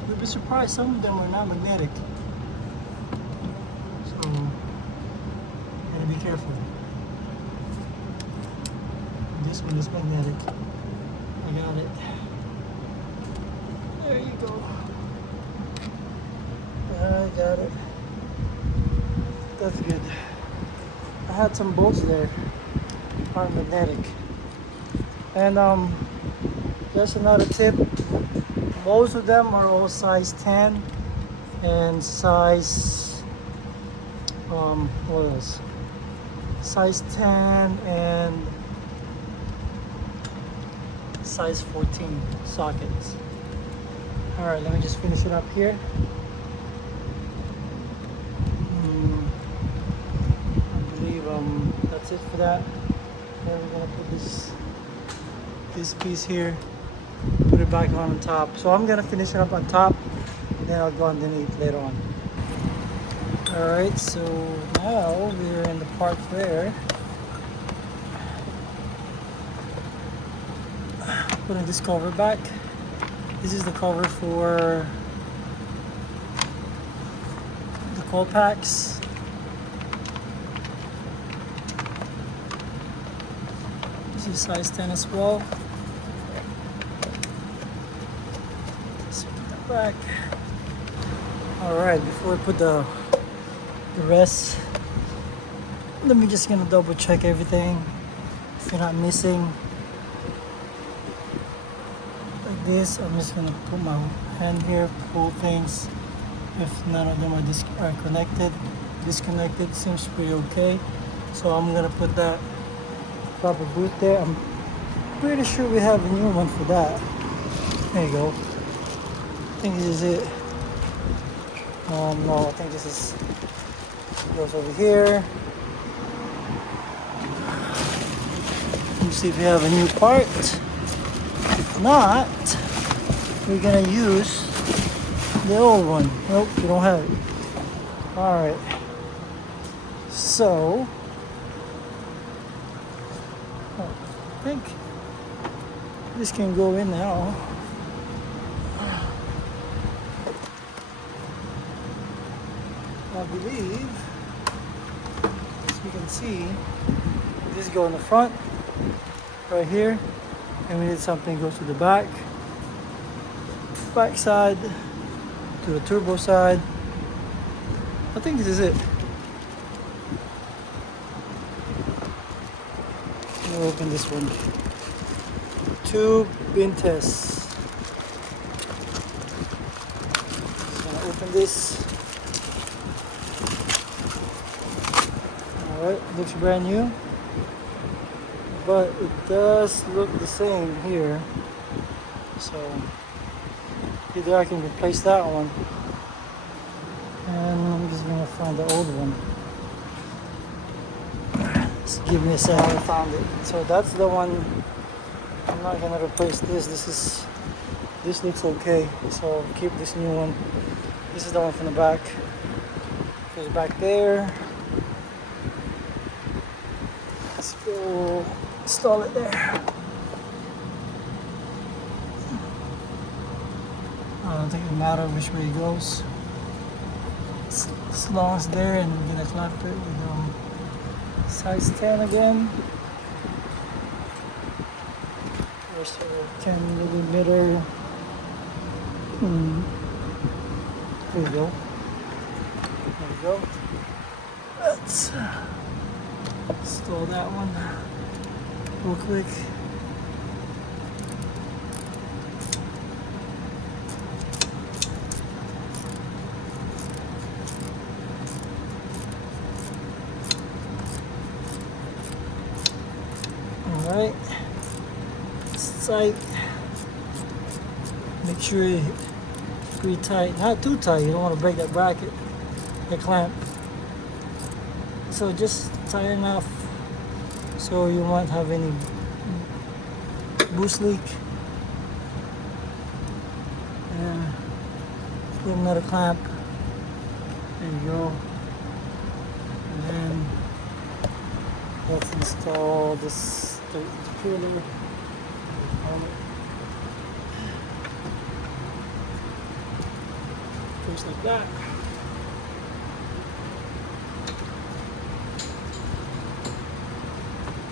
You'll be surprised, some of them are not magnetic. So, gotta be careful. This one is magnetic. I got it. There you go. I got it. That's good. I had some bolts there, aren't magnetic. And just another tip. Most of them are all size 10 and size what else? Size 10 and size 14 sockets. All right, let me just finish it up here. I believe that's it for that. Then we're gonna put this piece here, put it back on top. So I'm gonna finish it up on top, then I'll go underneath later on. All right, so now we're in the part where putting this cover back. This is the cover for the Coil Packs. This is size 10 as well. Let's put that back. All right, before I put the rest, let me just gonna double check everything. If you're not missing like this, I'm just gonna put my hand here, pull things. If none of them are disconnected, seems pretty okay. So I'm gonna put that proper boot there. I'm pretty sure we have a new one for that. There you go. I think this is it. No, I think this is goes over here. Let me see if we have a new part. If not, we're gonna use the old one. Nope, we don't have it. All right. So, I think this can go in now. I believe, as you can see, this goes in the front, right here, and we need something goes to the back side, to the turbo side. I think this is it. Let me open this one. Tube bin test. Just gonna open this. Alright, looks brand new, but it does look the same here. So either I can replace that one, and I'm just gonna find the old one. Just give me a second, I found it. So that's the one. I'm not gonna replace this. This looks okay, so I'll keep this new one. This is the one from the back. Goes back there. Let's go install it there. I don't think it matters which way it goes. As long as there, and we're gonna clamp it with size 10 again. There's a 10 millimeter. There you go. There we go. Let's install that one real quick. Alright, it's tight. Make sure it's pretty tight, not too tight. You don't want to break that bracket, that clamp. So just tight enough so you won't have any boost leak. And put another clamp. There you go. And then let's install this AutoPurlieu. Just like that.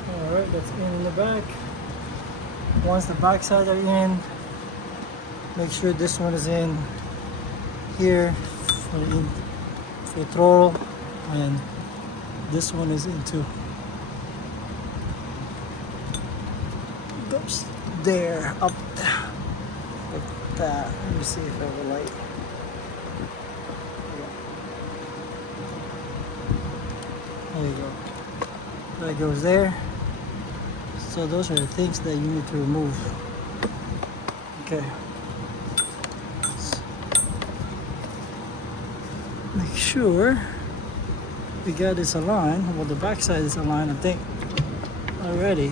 Alright, that's in the back. Once the back sides are in, make sure this one is in here for the throttle, and this one is in too. Goes there, up like that. Let me see if I have a light. There you go. That goes there. So those are the things that you need to remove. Okay. Make sure we got this aligned. Well, the back side is aligned, I think, already.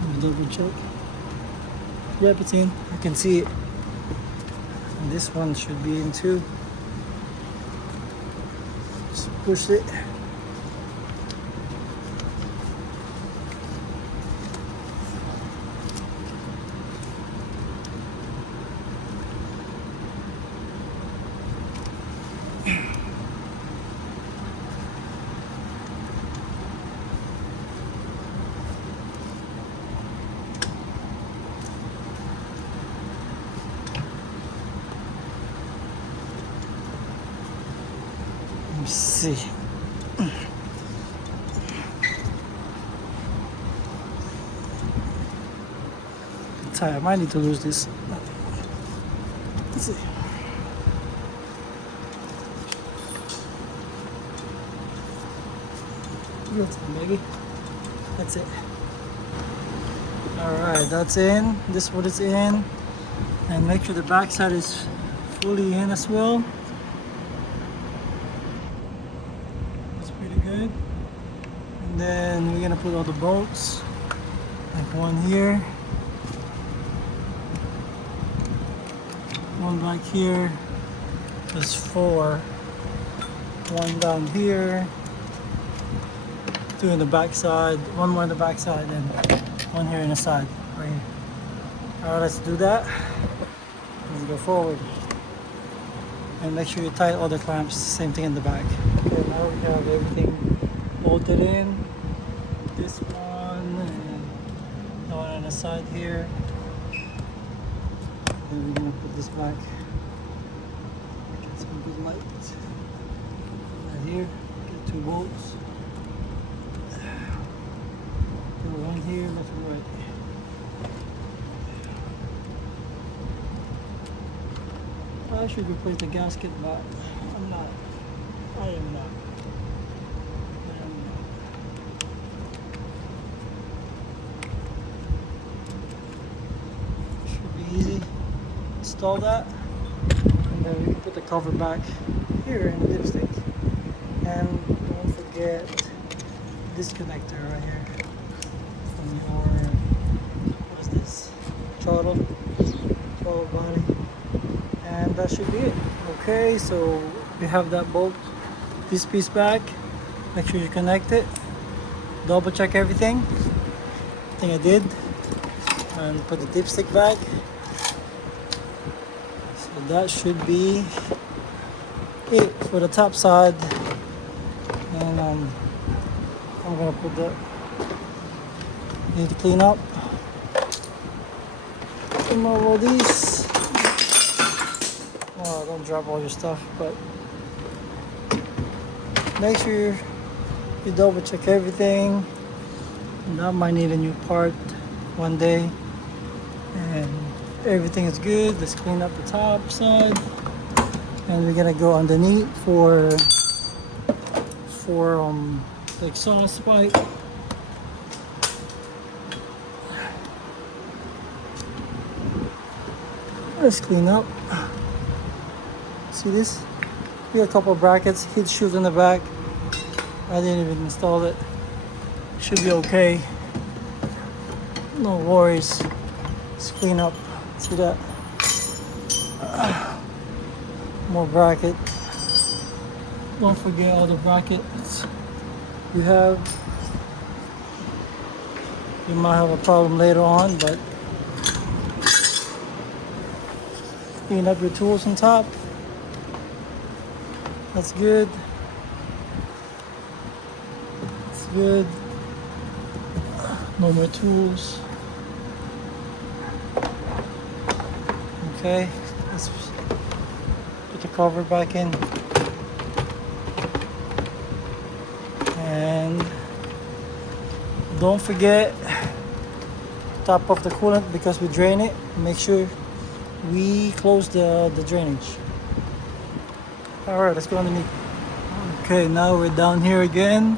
Let me double check. Yep, it's in. You can see it. And this one should be in too. Just push it. Let's see. I might need to lose this. Let's see. Maggie. That's it. Alright, that's in. This one is in. And make sure the back side is fully in as well. That's pretty good. And then we're gonna put all the bolts. Like one here. One back here. There's 4. One down here. 2 in the back side. 1 more in the back side and 1 here in the side. Right here. Alright, let's do that. Let's go forward. And make sure you tie all the clamps. Same thing in the back. Okay, now we have everything bolted in. This one and the one on the side here. And we're gonna put this back. Get some good light. Right here. Get 2 bolts. Put one here, left and right. I should replace the gasket, but I'm not. I am not. Should be easy. Install that, and then we can put the cover back here in the lipstick. And don't forget this connector right here from your, what is this? Throttle body. And that should be it. Okay, so we have that bolt, this piece back. Make sure you connect it. Double check everything. I think I did. And put the dipstick back. So that should be it for the top side. And I'm gonna put the, need to clean up some of all these. Oh, don't drop all your stuff, but make sure you double check everything. That might need a new part one day. And everything is good. Let's clean up the top side. And we're gonna go underneath for the exhaust pipe. Let's clean up. See this? We got a couple of brackets, heat shield in the back. I didn't even install it. Should be okay. No worries. Let's clean up. See that? More bracket. Don't forget all the brackets you have. You might have a problem later on, but clean up your tools on top. That's good. That's good. No more tools. Okay, let's put the cover back in. And don't forget top of the coolant, because we drain it. Make sure we close the drainage. Alright, let's go underneath. Okay, now we're down here again.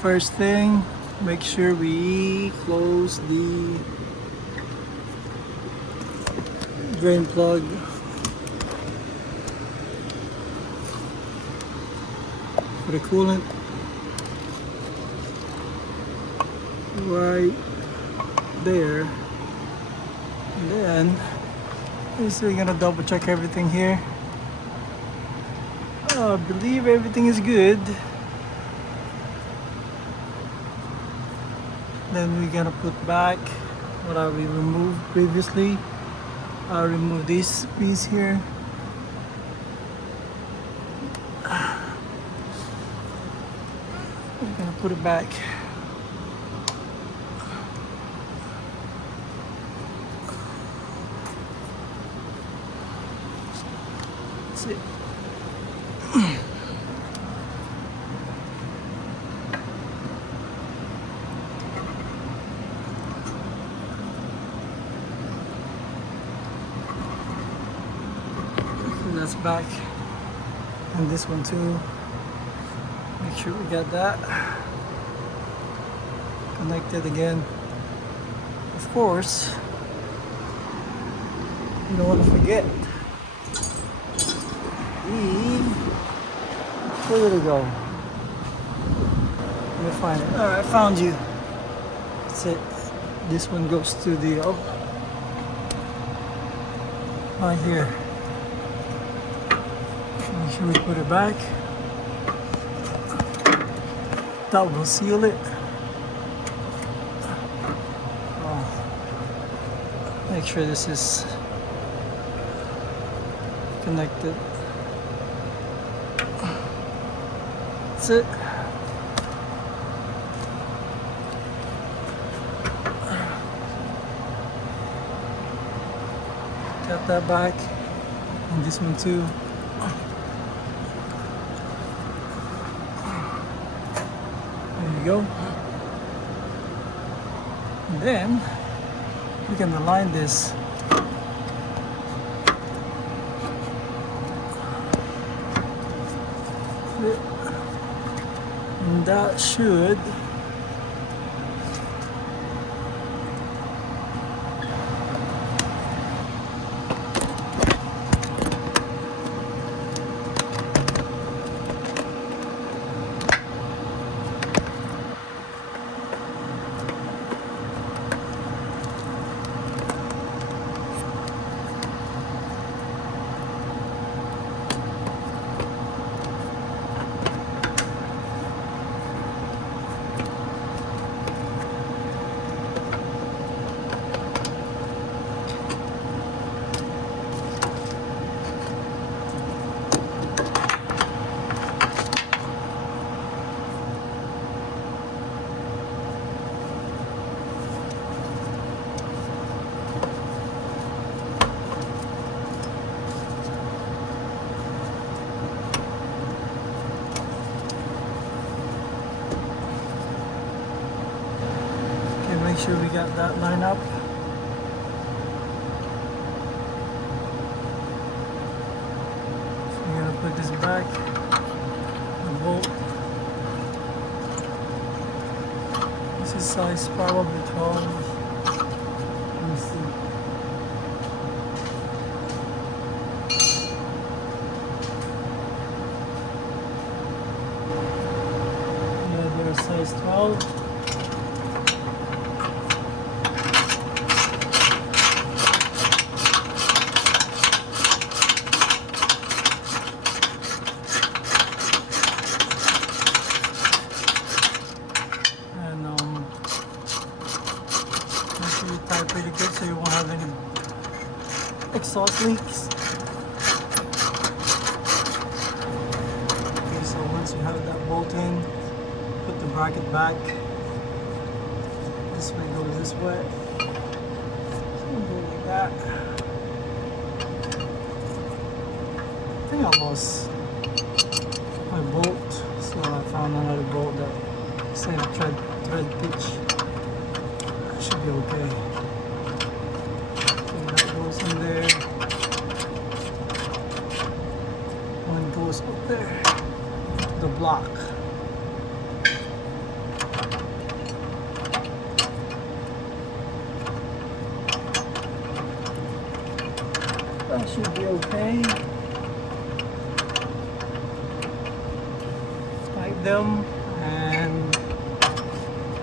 First thing, make sure we close the drain plug. For the coolant. Right there. And then we're gonna double check everything here. I believe everything is good. Then we're gonna put back what we removed previously. I'll remove this piece here. We're gonna put it back. That's it. That's back, and this one too. Make sure we got that connected again. Of course, you don't want to forget where did it go? Let me find it. All right, I found you. That's it. This one goes to the right here. Make sure we put it back. That will seal it. Make sure this is connected. That's it. Got that back. And this one too. There you go. And then we can align this. And that should make sure we got that line up. So we're gonna put this back. The bolt. This is size probably 12. Let me see. Yeah, they're size 12. exhaust leaks. Okay, so once you have that bolt in, put the bracket back. This way goes this way. So go like that. I think I lost my bolt, so I found another bolt that same thread pitch. That should be okay. So that goes in there. One goes up there. The block. That should be okay. Tighten them, and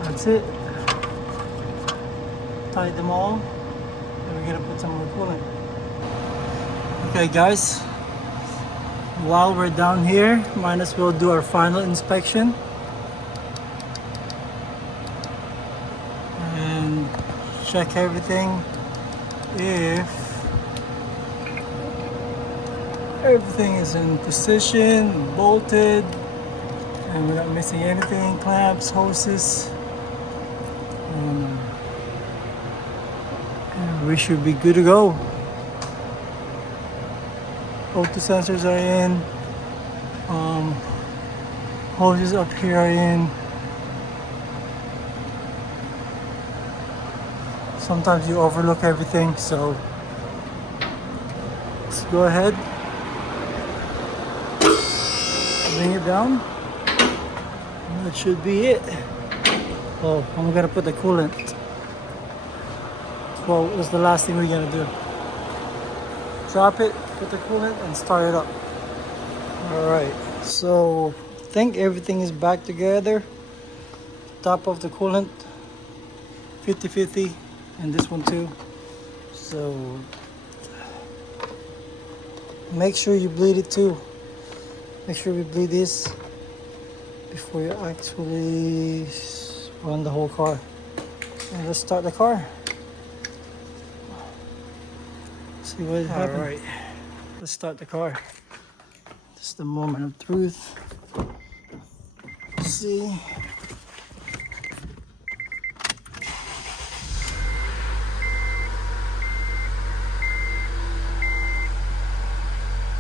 that's it. Tighten them all, and we're gonna put some more coolant. Okay, guys. While we're down here, might as well do our final inspection and check everything. If everything is in position, bolted, and we're not missing anything, clamps, hoses, and we should be good to go. Both the sensors are in, hoses up here are in. Sometimes you overlook everything, so let's go ahead, bring it down. That should be it. Oh, I'm gonna put the coolant. Well, it's the last thing we're gonna do. Drop it, put the coolant, and start it up. Alright, so I think everything is back together. Top of the coolant, 50-50, and this one too. So make sure you bleed it too. Make sure we bleed this before you actually run the whole car. And let's start the car. See what happens. All right, let's start the car. This is the moment of truth. See.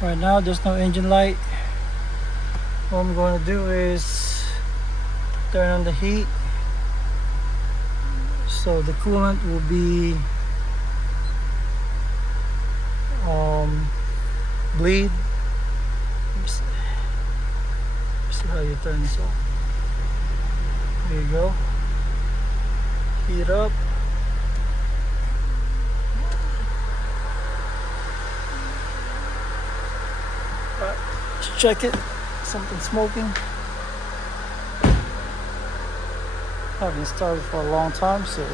Right now, there's no engine light. What I'm going to do is turn on the heat, so the coolant will be bleed. Let me see how you turn this off. There you go. Heat up. Alright, let's check it. Something smoking. Haven't started for a long time, so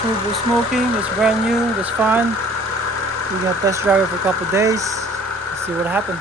turbo smoking. It's brand new. It's fine. We're gonna test drive it for a couple days. Let's see what happens.